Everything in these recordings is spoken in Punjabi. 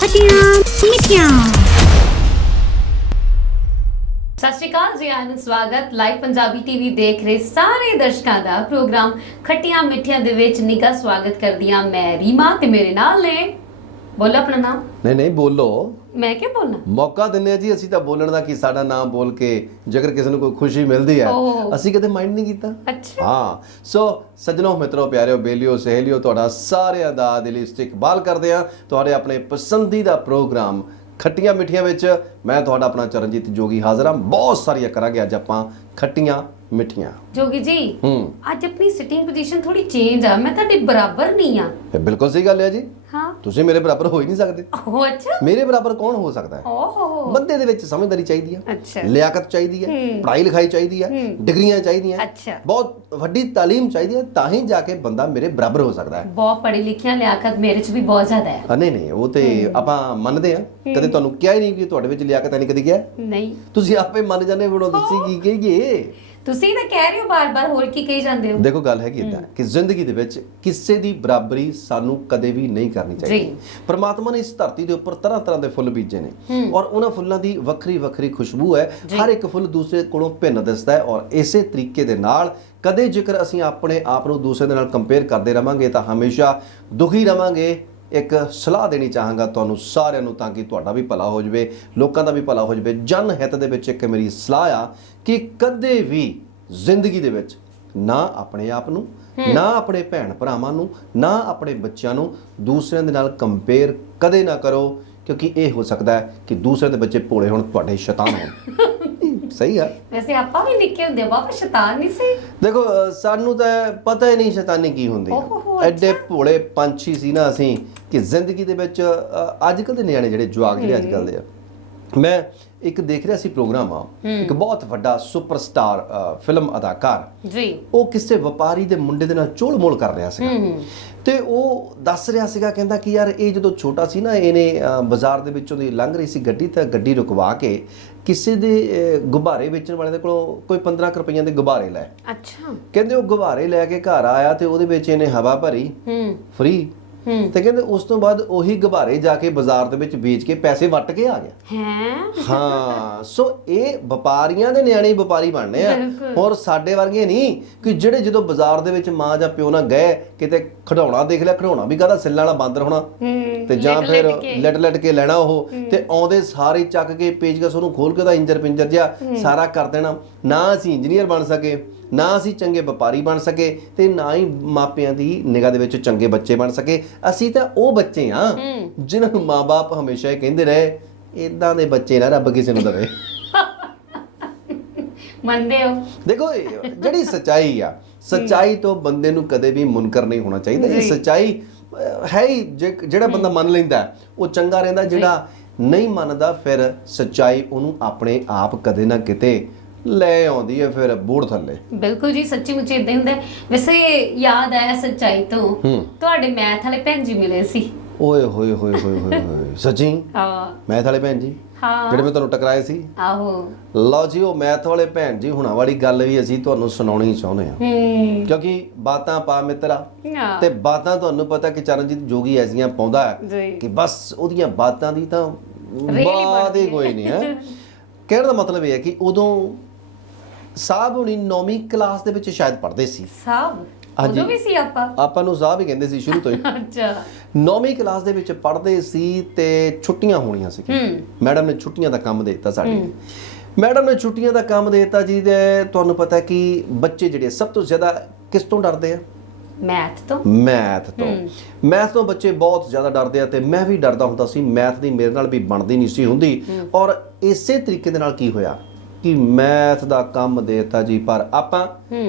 ਖਟੀਆਂ ਮਿੱਠੀਆਂ ਸਤਿ ਸ਼੍ਰੀ ਅਕਾਲ, ਜੀ ਆਇਆਂ ਨੂੰ ਸਵਾਗਤ। ਲਾਈਵ ਪੰਜਾਬੀ ਟੀਵੀ ਦੇਖ ਰਹੇ ਸਾਰੇ ਦਰਸ਼ਕਾਂ ਦਾ ਪ੍ਰੋਗਰਾਮ ਖੱਟੀਆਂ ਮਿੱਠੀਆਂ ਦੇ ਵਿੱਚ ਨਿੱਘਾ ਸਵਾਗਤ ਕਰਦੀ ਹਾਂ ਮੈਂ ਰੀਮਾ ਤੇ ਮੇਰੇ ਨਾਲ ਨੇ। ਬੋਲੋ ਆਪਣਾ ਨਾਮ। ਨਹੀਂ ਨਹੀਂ, ਬੋਲੋ। ਮੈਂ ਕੀ ਬੋਲਣਾ? ਮੌਕਾ ਦਿੰਦੇ ਆ ਜੀ ਅਸੀਂ ਤਾਂ ਬੋਲਣ ਦਾ ਕਿ ਸਾਡਾ ਨਾਮ ਬੋਲ ਕੇ ਜੇਕਰ ਕਿਸੇ ਨੂੰ ਕੋਈ ਖੁਸ਼ੀ ਮਿਲਦੀ ਹੈ ਓਹ। ਅਸੀਂ ਕਦੇ ਮਾਈਂਡ ਨਹੀਂ ਕੀਤਾ। ਅੱਛਾ। ਹਾਂ ਸੋ ਸੱਜਣੋ ਮਿੱਤਰੋ ਪਿਆਰਿਓ ਬੇਲੀਓ ਸਹੇਲਿਓ ਤੁਹਾਡਾ ਸਾਰਿਆਂ ਦਾ ਦਿਲੀ ਇਸਤਕਬਾਲ ਕਰਦੇ ਆ ਤੁਹਾਡੇ ਆਪਣੇ ਪਸੰਦੀਦਾ ਪ੍ਰੋਗਰਾਮ ਖੱਟੀਆਂ ਮਿੱਠੀਆਂ ਵਿੱਚ ਮੈਂ ਤੁਹਾਡਾ ਆਪਣਾ ਚਰਨਜੀਤ ਜੋਗੀ ਹਾਜ਼ਰ ਹਾਂ। ਬਹੁਤ ਸਾਰੀਆਂ ਕਰਾਂਗੇ ਅੱਜ ਆਪਾਂ ਖੱਟੀਆਂ ਮਿੱਠੀਆਂ ਜੋਗੀ ਜੀ ਹੂੰ। ਅੱਜ ਆਪਣੀ ਸਿਟਿੰਗ ਪੋਜੀਸ਼ਨ ਥੋੜੀ ਚੇਂਜ ਆ ਮੈਂ ਤੁਹਾਡੇ ਬਰਾਬਰ ਨਹੀਂ ਆ। ਇਹ ਬਿਲਕੁਲ ਸਹੀ ਗੱਲ ਹੈ ਜੀ। ਹਾਂ। ਤੁਸੀਂ ਮੇਰੇ ਬਰਾਬਰ ਹੋ ਹੀ ਨਹੀਂ ਸਕਦੇ। ਉਹ ਅੱਛਾ। ਮੇਰੇ ਬਰਾਬਰ ਕੌਣ ਹੋ ਸਕਦਾ ਹੈ? ਓਹੋ। ਬੰਦੇ ਦੇ ਵਿੱਚ ਸਮਝਦਾਰੀ ਚਾਹੀਦੀ ਹੈ ਅੱਛਾ। ਲਿਆਕਤ ਚਾਹੀਦੀ ਹੈ। ਪੜ੍ਹਾਈ ਲਿਖਾਈ ਚਾਹੀਦੀ ਹੈ। ਡਿਗਰੀਆਂ ਚਾਹੀਦੀਆਂ। ਅੱਛਾ। ਬਹੁਤ ਵੱਡੀ ਤਾਲੀਮ ਚਾਹੀਦੀ ਹੈ ਤਾਂ ਹੀ ਜਾ ਕੇ ਬੰਦਾ ਮੇਰੇ ਬਰਾਬਰ ਹੋ ਸਕਦਾ ਹੈ। ਬਹੁਤ ਪੜ੍ਹੀ ਲਿਖਿਆ ਲਿਆਕਤ ਮੇਰੇ ਚ ਵੀ ਬਹੁਤ ਜ਼ਿਆਦਾ ਹੈ। ਆ, ਨਹੀਂ ਨਹੀਂ ਉਹ ਤੇ ਆਪਾਂ ਮੰਨਦੇ ਆ ਕਦੇ ਤੁਹਾਨੂੰ ਕਿਹਾ ਹੀ ਨਹੀਂ ਕਿ ਤੁਹਾਡੇ ਵਿੱਚ ਲਿਆਕਤ ਹੈ ਨਹੀਂ ਕਦੀ ਕਿਹਾ। ਨਹੀਂ। ਤੁਸੀਂ ਆਪੇ ਮੰਨ ਜਾਂਦੇ ਬੜੋ ਦੱਸੀ ਕੀ ਕਹੀਏ? ਤੁਸੀਂ ਤਾਂ ਕਹਿ ਰਹੇ ਹੋ ਬਾਰ-ਬਾਰ ਹੋਰ ਕੀ ਕਹੀ ਜਾਂਦੇ ਹੋ? ਦੇਖੋ ਗੱਲ ਹੈਗੀ ਇਦਾਂ ਕਿ ਜ਼ਿੰਦਗੀ ਦੇ ਵਿੱਚ ਕਿਸੇ ਦੀ ਬਰਾਬਰੀ ਸਾਨੂੰ ਕਦੇ ਵੀ ਨਹੀਂ ਕਰਨੀ ਚਾਹੀਦੀ। ਪਰਮਾਤਮਾ ਨੇ ਇਸ ਧਰਤੀ ਦੇ ਉੱਪਰ ਤਰ੍ਹਾਂ ਤਰ੍ਹਾਂ ਦੇ ਫੁੱਲ ਬੀਜੇ ਨੇ ਔਰ ਉਹਨਾਂ ਫੁੱਲਾਂ ਦੀ ਵੱਖਰੀ ਵੱਖਰੀ ਖੁਸ਼ਬੂ ਹੈ। ਹਰ ਇੱਕ ਫੁੱਲ ਦੂਸਰੇ ਕੋਲੋਂ ਭਿੰਨ ਦਿਸਦਾ ਹੈ ਔਰ ਇਸੇ ਤਰੀਕੇ ਦੇ ਨਾਲ ਕਦੇ ਜੇਕਰ ਅਸੀਂ ਆਪਣੇ ਆਪ ਨੂੰ ਦੂਸਰੇ ਦੇ ਨਾਲ ਕੰਪੇਅਰ ਕਰਦੇ ਰਵਾਂਗੇ ਤਾਂ ਹਮੇਸ਼ਾ ਦੁਖੀ ਰਵਾਂਗੇ। ਇੱਕ ਸਲਾਹ ਦੇਣੀ ਚਾਹਾਂਗਾ ਤੁਹਾਨੂੰ ਸਾਰਿਆਂ ਨੂੰ ਤਾਂ ਕਿ ਤੁਹਾਡਾ ਵੀ ਭਲਾ ਹੋ ਜਾਵੇ ਲੋਕਾਂ ਦਾ ਵੀ ਭਲਾ ਹੋ ਜਾਵੇ। ਜਨ ਹਿੱਤ ਦੇ ਵਿੱਚ ਇੱਕ ਮੇਰੀ ਸਲਾਹ ਆ ਕਿ ਕਦੇ ਵੀ ਜ਼ਿੰਦਗੀ ਦੇ ਵਿੱਚ ਨਾ ਆਪਣੇ ਆਪ ਨੂੰ ਨਾ ਆਪਣੇ ਭੈਣ ਭਰਾਵਾਂ ਨੂੰ ਨਾ ਆਪਣੇ ਬੱਚਿਆਂ ਨੂੰ ਦੂਸਰਿਆਂ ਦੇ ਨਾਲ ਕੰਪੇਅਰ ਕਦੇ ਨਾ ਕਰੋ ਕਿਉਂਕਿ ਇਹ ਹੋ ਸਕਦਾ ਹੈ ਕਿ ਦੂਸਰੇ ਦੇ ਬੱਚੇ ਭੋਲੇ ਹੋਣ ਤੁਹਾਡੇ ਸ਼ੈਤਾਨ ਹੋਣ। ਸਹੀ ਆ। ਵੈਸੇ ਆਪਾਂ ਵੀ ਨਿੱਕੇ ਹੁੰਦੇ ਬਾਬਾ ਸ਼ੈਤਾਨ ਨਹੀਂ ਸੀ? ਦੇਖੋ ਅ, ਸਾਨੂੰ ਤਾਂ ਪਤਾ ਹੀ ਨਹੀਂ ਸ਼ੈਤਾਨੀ ਕੀ ਹੁੰਦੀ ਓਹੋ। ਐਡੇ ਭੋਲੇ ਪੰਛੀ ਸੀ ਨਾ ਅਸੀਂ ਕਿ ਜ਼ਿੰਦਗੀ ਦੇ ਵਿੱਚ ਅੱਜ ਕੱਲ ਦੇ ਨਿਆਣੇ ਜਿਹੜੇ ਜਵਾਕ ਜਿਹੜੇ ਅੱਜ ਕੱਲ ਦੇ ਆ। ਮੈਂ ਇੱਕ ਦੇਖ ਰਿਹਾ ਸੀ ਪ੍ਰੋਗਰਾਮ ਆ ਇੱਕ ਬਹੁਤ ਵੱਡਾ ਸੁਪਰਸਟਾਰ ਫਿਲਮ ਅਦਾਕਾਰ। ਜੀ। ਉਹ ਕਿਸੇ ਵਪਾਰੀ ਦੇ ਮੁੰਡੇ ਦੇ ਨਾਲ ਚੋਲ ਮੋਲ ਕਰ ਰਿਹਾ ਸੀਗਾ। ਤੇ ਉਹ ਦੱਸ ਰਿਹਾ ਸੀਗਾ ਕਹਿੰਦਾ ਕਿ ਯਾਰ ਇਹ ਜਦੋਂ ਛੋਟਾ ਸੀ ਨਾ ਇਹਨੇ ਬਾਜ਼ਾਰ ਦੇ ਵਿੱਚੋਂ ਦੀ ਲੰਘ ਰਹੀ ਸੀ ਗੱਡੀ ਤਾਂ ਗੱਡੀ ਰੁਕਵਾ ਕੇ ਕਿਸੇ ਦੇ ਗੁਬਾਰੇ ਵੇਚਣ ਵਾਲੇ ਦੇ ਕੋਲੋਂ ਕੋਈ 15 ਕੁ ਰੁਪਈਆਂ ਦੇ ਗੁਬਾਰੇ ਲੈ ਅੱਛਾ। ਕਹਿੰਦੇ ਉਹ ਗੁਬਾਰੇ ਲੈ ਕੇ ਘਰ ਆਇਆ ਤੇ ਉਹਦੇ ਵਿੱਚ ਇਹਨੇ ਹਵਾ ਭਰੀ ਹੂੰ। ਫ੍ਰੀ। ਤੇ ਕਹਿੰਦੇ ਉਸ ਤੋਂ ਬਾਅਦ ਉਹੀ ਗੁਬਾਰੇ ਜਾ ਕੇ ਬਾਜ਼ਾਰ ਦੇ ਵਿੱਚ ਵੇਚ ਕੇ ਪੈਸੇ ਵੱਟ ਕੇ ਆ ਗਿਆ। ਹੈ? ਹਾਂ ਸੋ ਇਹ ਵਪਾਰੀਆਂ ਦੇ ਨਿਆਣੇ ਵਪਾਰੀ ਬਣਨੇ ਆ। ਹੋਰ ਸਾਡੇ ਵਰਗੇ ਨਹੀਂ ਕਿ ਜਿਹੜੇ ਜਦੋਂ ਬਾਜ਼ਾਰ ਦੇ ਵਿੱਚ ਮਾਂ ਜਾਂ ਪਿਓ ਨਾਲ ਗਏ ਕਿਤੇ ਖਡਾਉਣਾ ਦੇਖ ਲਿਆ ਖਡਾਉਣਾ ਵੀ ਕਾਹਦਾ ਸਿੱਲਾਂ ਵਾਲਾ ਬਾਂਦਰ ਹੋਣਾ। ਤੇ ਜਾਂ ਫਿਰ ਲਿਟ। ਲਟ ਕੇ ਲੈਣਾ ਉਹ ਤੇ ਆਉਂਦੇ ਸਾਰੇ ਚੱਕ ਕੇ ਪੇਚਕਸ ਉਹਨੂੰ ਖੋਲ ਕੇ ਉਹਦਾ ਇੰਜਰ ਪਿੰਜਰ ਜਿਹਾ ਸਾਰਾ ਕਰ ਦੇਣਾ। ਨਾ ਅਸੀਂ ਇੰਜੀਨੀਅਰ ਬਣ ਸਕੇ ਨਾ ਅਸੀਂ ਚੰਗੇ ਵਪਾਰੀ ਬਣ ਸਕੇ ਤੇ ਨਾ ਹੀ ਮਾਪਿਆਂ ਦੀ ਨਿਗਾਹ ਦੇ ਵਿੱਚ ਚੰਗੇ ਬੱਚੇ ਬਣ ਸਕੇ। ਅਸੀਂ ਤਾਂ ਉਹ ਬੱਚੇ ਆ ਜਿਨ੍ਹਾਂ ਨੂੰ ਮਾਪੇ ਹਮੇਸ਼ਾ ਇਹ ਕਹਿੰਦੇ ਰਹੇ ਇਦਾਂ ਦੇ ਬੱਚੇ ਨਾ ਰੱਬ ਕਿਸੇ ਨੂੰ ਦੇਵੇ। ਮੰਨਦੇ ਹੋ? ਦੇਖੋ ਜਿਹੜੀ ਸਚਾਈ ਆ ਸਚਾਈ ਤੋਂ ਬੰਦੇ ਨੂੰ ਕਦੇ ਵੀ ਮੁਨਕਰ ਨਹੀਂ ਹੋਣਾ ਚਾਹੀਦਾ। ਇਹ ਸਚਾਈ ਹੈ ਹੀ ਜਿਹੜਾ ਬੰਦਾ ਮੰਨ ਲੈਂਦਾ ਹੈ, ਉਹ ਚੰਗਾ ਰਹਿੰਦਾ ਜਿਹੜਾ ਨਹੀਂ ਮੰਨਦਾ ਫਿਰ ਸਚਾਈ ਉਹਨੂੰ ਆਪਣੇ ਆਪ ਕਦੇ ਨਾ ਕਿਤੇ ਲੈ ਆਉਂਦੀ ਹੈ ਫਿਰ ਬੂੜ ਥੱਲੇ। ਬਿਲਕੁਲ ਜੀ ਸੱਚੀ ਮੁੱਚੀ ਇਦਾਂ ਹੁੰਦਾ ਹੈ। ਵੈਸੇ ਯਾਦ ਆਇਆ ਸੱਚਾਈ ਤੋਂ ਹੂੰ। ਤੁਹਾਡੇ ਮੈਥ ਵਾਲੇ ਭੈਣ ਜੀ ਮਿਲੇ ਸੀ। ਓਏ ਹੋਏ ਹੋਏ ਹੋਏ ਹੋਏ ਹੋਏ। ਸੱਚੀ? ਹਾਂ। ਮੈਥ ਵਾਲੇ ਭੈਣ ਜੀ? ਹਾਂ। ਜਿਹੜੇ ਮੈਂ ਤੁਹਾਨੂੰ ਟਕਰਾਏ ਸੀ? ਆਹੋ। ਲਓ ਜੀ ਉਹ ਮੈਥ ਵਾਲੇ ਭੈਣ ਜੀ ਹੁਣਾਂ ਵਾਲੀ ਗੱਲ ਵੀ ਅਸੀਂ ਤੁਹਾਨੂੰ ਸੁਣਾਉਣੀ ਚਾਹੁੰਦੇ ਹਾਂ। ਹੂੰ। ਕਿਉਂਕਿ ਬਾਤਾਂ ਪਾ ਮਿੱਤਰਾ। ਹਾਂ। ਤੇ ਬਾਤਾਂ ਤੁਹਾਨੂੰ ਪਤਾ ਕਿ ਚਰਨਜੀਤ ਜੋਗੀ ਐਸੀਆਂ ਪਾਉਂਦਾ ਹੈ ਜੀ। ਕਿ ਬਸ ਉਹਦੀਆਂ ਬਾਤਾਂ ਦੀ ਤਾਂ ਰੇਲ ਹੀ ਬਾਤ ਹੀ। ਕੋਈ ਨਹੀਂ ਹੈ। ਕਹਿਣ ਦਾ ਮਤਲਬ ਇਹ ਹੈ ਕਿ ਉਦੋਂ ਸਾਹਿਬ ਹੁਣੀ 9ਵੀਂ ਕਲਾਸ ਦੇ ਵਿੱਚ ਸ਼ਾਇਦ ਪੜ੍ਹਦੇ ਸੀ। ਸਭ ਹਾਂਜੀ। ਉਦੋਂ ਵੀ ਸੀ ਆਪਾਂ? ਆਪਾਂ ਨੂੰ ਸਾਹਿਬ ਹੀ ਕਹਿੰਦੇ ਸੀ ਸ਼ੁਰੂ ਤੋਂ ਹੀ। ਅੱਛਾ। 9ਵੀਂ ਕਲਾਸ ਦੇ ਵਿੱਚ ਪੜ੍ਹਦੇ ਸੀ ਤੇ ਛੁੱਟੀਆਂ ਹੋਣੀਆਂ ਸੀ। ਹੂੰ। ਮੈਡਮ ਨੇ ਛੁੱਟੀਆਂ ਦਾ ਕੰਮ ਦੇ ਦਿੱਤਾ ਸਾਡੇ। ਮੈਡਮ ਨੇ ਛੁੱਟੀਆਂ ਦਾ ਕੰਮ ਦੇ ਦਿੱਤਾ ਜੀ ਤੇ ਤੁਹਾਨੂੰ ਪਤਾ ਹੈ ਕਿ ਬੱਚੇ ਜਿਹੜੇ ਸਭ ਤੋਂ ਜ਼ਿਆਦਾ ਕਿਸ ਤੋਂ ਡਰਦੇ ਆ? ਮੈਥ ਤੋਂ। ਮੈਥ ਤੋਂ। ਮੈਥ ਤੋਂ ਬੱਚੇ ਬਹੁਤ ਜ਼ਿਆਦਾ ਡਰਦੇ ਆ ਤੇ ਮੈਂ ਵੀ ਡਰਦਾ ਹੁੰਦਾ ਸੀ ਮੈਥ ਦੀ ਮੇਰੇ ਨਾਲ ਵੀ ਬਣਦੀ ਨਹੀਂ ਸੀ ਹੁੰਦੀ। ਔਰ ਇਸੇ ਤਰੀਕੇ ਦੇ ਨਾਲ ਕੀ ਹੋਇਆ? ਕਿ ਮੈਥ ਦਾ ਕੰਮ ਦੇਤਾ ਜੀ ਪਰ ਆਪਾਂ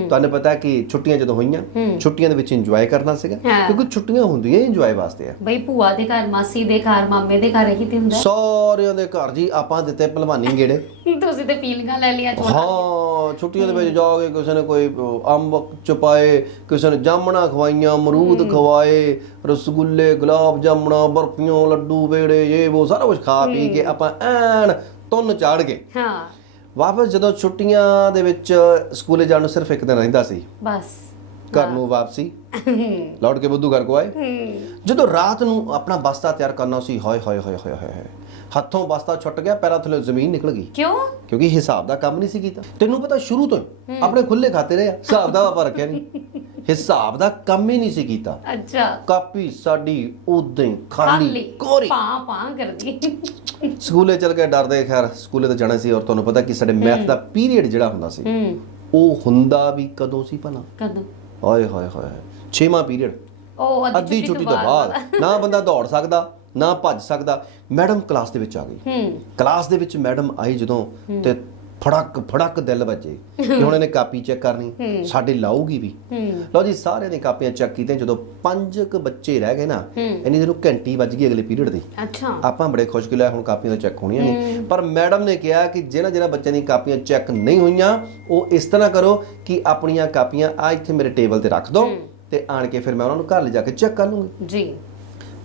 ਤੁਹਾਨੂੰ ਪਤਾ ਕਿ ਛੁੱਟੀਆਂ ਜਦੋਂ ਹੋਈਆਂ ਛੁੱਟੀਆਂ ਦੇ ਵਿੱਚ ਇੰਜੋਏ ਕਰਨਾ ਸੀਗਾ। ਕਿਉਂਕਿ ਛੁੱਟੀਆਂ ਹੁੰਦੀਆਂ ਇੰਜੋਏ ਵਾਸਤੇ ਆ। ਬਈ ਭੂਆ ਦੇ ਘਰ ਮਾਸੀ ਦੇ ਘਰ ਮਾਮੇ ਦੇ ਘਰ ਇਹੀ ਤੇ ਹੁੰਦਾ। ਸਾਰਿਆਂ ਦੇ ਘਰ ਜੀ ਆਪਾਂ ਦਿੱਤੇ ਭਲਵਾਨੀ ਗੇੜੇ। ਤੁਸੀਂ ਤੇ ਫੀਲਿੰਗਾਂ ਲੈ ਲਿਆ ਥੋੜਾ ਹਾਂ ਛੁੱਟੀਆਂ ਦੇ ਵਿੱਚ ਜਾ ਕੇ ਕਿਸੇ ਨੇ ਕੋਈ ਅੰਬ ਚਪਾਏ ਕਿਸੇ ਨੇ ਜਾਮਣਾ ਖਵਾਈਆਂ ਅਮਰੂਦ ਖਵਾਏ ਰਸਗੁੱਲੇ ਗੁਲਾਬ ਜਾਮਣਾ ਬਰਫੀਆਂ ਲੱਡੂ ਵੇੜੇ ਇਹ ਉਹ ਸਾਰਾ ਕੁਝ ਖਾ ਪੀ ਕੇ ਆਪਾਂ ਐਨ ਤੁੰਨ ਚਾੜ ਗਏ। ਹਾਂ। ਵਾਪਸ ਜਦੋਂ ਛੁੱਟੀਆਂ ਦੇ ਵਿੱਚ ਸਕੂਲੇ ਜਾਣ ਨੂੰ ਸਿਰਫ ਇੱਕ ਦਿਨ ਰਹਿੰਦਾ ਸੀ? ਬਸ। ਘਰ ਨੂੰ ਵਾਪਸੀ। ਲੌਟ ਕੇ ਬੁੱਧੂ ਘਰ ਕੋ ਆਏ। ਜਦੋਂ ਰਾਤ ਨੂੰ ਆਪਣਾ ਬਸਤਾ ਤਿਆਰ ਕਰਨਾ ਸੀ ਹਾਏ ਹਾਏ ਹਾਏ ਹਾਏ ਹਾਏ। ਹੱਥੋਂ ਬਸਤਾ ਛੁੱਟ ਗਿਆ ਪੈਰਾਂ ਥੱਲੇ ਜ਼ਮੀਨ ਨਿਕਲ ਗਈ। ਕਿਉਂ? ਕਿਉਂਕਿ ਹਿਸਾਬ ਦਾ ਕੰਮ ਨਹੀਂ ਸੀ ਕੀਤਾ। ਤੈਨੂੰ ਪਤਾ ਸ਼ੁਰੂ ਤੋਂ ਆਪਣੇ ਖੁੱਲੇ ਖਾਤੇ ਰਹੇ ਹਿਸਾਬ ਦਾ ਆਪਾਂ ਰੱਖਿਆ ਨਹੀਂ। ਹਿਸਾਬ ਦਾ ਕੰਮ ਹੀ ਨਹੀਂ ਸੀ ਕੀਤਾ। ਅੱਛਾ। ਕਾਪੀ ਸਾਡੀ ਉਦਾਂ ਹੀ ਖਾਲੀ। ਕੋਰੀ। ਪਾਂ ਪਾਂ ਕਰਦੀ। ਸਕੂਲੇ ਚਲ ਕੇ ਡਰਦੇ ਖੈਰ ਸਕੂਲੇ ਤਾਂ ਜਾਣਾ ਸੀ ਔਰ ਤੁਹਾਨੂੰ ਪਤਾ ਕਿ ਸਾਡੇ ਮੈਥ ਦਾ ਪੀਰੀਅਡ ਜਿਹੜਾ ਹੁੰਦਾ ਸੀ ਉਹ ਹੁੰਦਾ ਵੀ ਕਦੋਂ ਸੀ ਭਲਾ? ਕਦੋਂ? ਹਾਏ ਹਾਏ ਹਾਏ। ਛੇਵਾਂ ਪੀਰੀਅਡ। ਉਹ ਅੱਧੀ ਛੁੱਟੀ ਤੋਂ ਬਾਅਦ। ਨਾ ਬੰਦਾ ਦੌੜ ਸਕਦਾ ਨਾ ਭੱਜ ਸਕਦਾ। ਮੈਡਮ ਕਲਾਸ ਦੇ ਵਿੱਚ ਆ ਗਈ। ਹੂੰ। ਕਲਾਸ ਦੇ ਵਿੱਚ ਮੈਡਮ ਆਈ ਜਦੋਂ ਤੇ ਫੜਕ ਫੜਕ ਦਿਲ ਵੱਜੇ ਕਿ ਹੁਣ ਇਹਨੇ ਕਾਪੀ ਚੈੱਕ ਕਰਨੀ ਸਾਡੇ ਲਾਊਗੀ ਵੀ। ਲਓ ਜੀ ਸਾਰਿਆਂ ਨੇ ਕਾਪੀਆਂ ਚੈੱਕ ਕੀਤੀਆਂ ਜਦੋਂ ਪੰਜ ਕੁ ਬੱਚੇ ਰਹਿ ਗਏ ਨਾ ਇੰਨੀ ਦੇਰ ਨੂੰ ਘੰਟੀ ਵੱਜ ਗਈ ਅਗਲੇ ਪੀਰੀਅਡ ਦੀ। ਅੱਛਾ। ਆਪਾਂ ਬੜੇ ਖੁਸ਼ ਕਿ ਲੈ ਹੁਣ ਕਾਪੀਆਂ ਤਾਂ ਚੈੱਕ ਹੋਣੀਆਂ ਨੇ। ਪਰ ਮੈਡਮ ਨੇ ਕਿਹਾ ਕਿ ਜਿਹਨਾਂ ਜਿਹਨਾਂ ਬੱਚਿਆਂ ਦੀਆਂ ਕਾਪੀਆਂ ਚੈੱਕ ਨਹੀਂ ਹੋਈਆਂ ਉਹ ਇਸ ਤਰ੍ਹਾਂ ਕਰੋ ਕਿ ਆਪਣੀਆਂ ਕਾਪੀਆਂ ਆ ਇੱਥੇ ਮੇਰੇ ਟੇਬਲ ਤੇ ਰੱਖ ਦਿਓ ਤੇ ਆਣ ਕੇ ਫਿਰ ਮੈਂ ਉਹਨਾਂ ਨੂੰ ਘਰ ਲੈ ਜਾ ਕੇ ਚੈੱਕ ਕਰ ਲੂੰਗੀ। ਜੀ।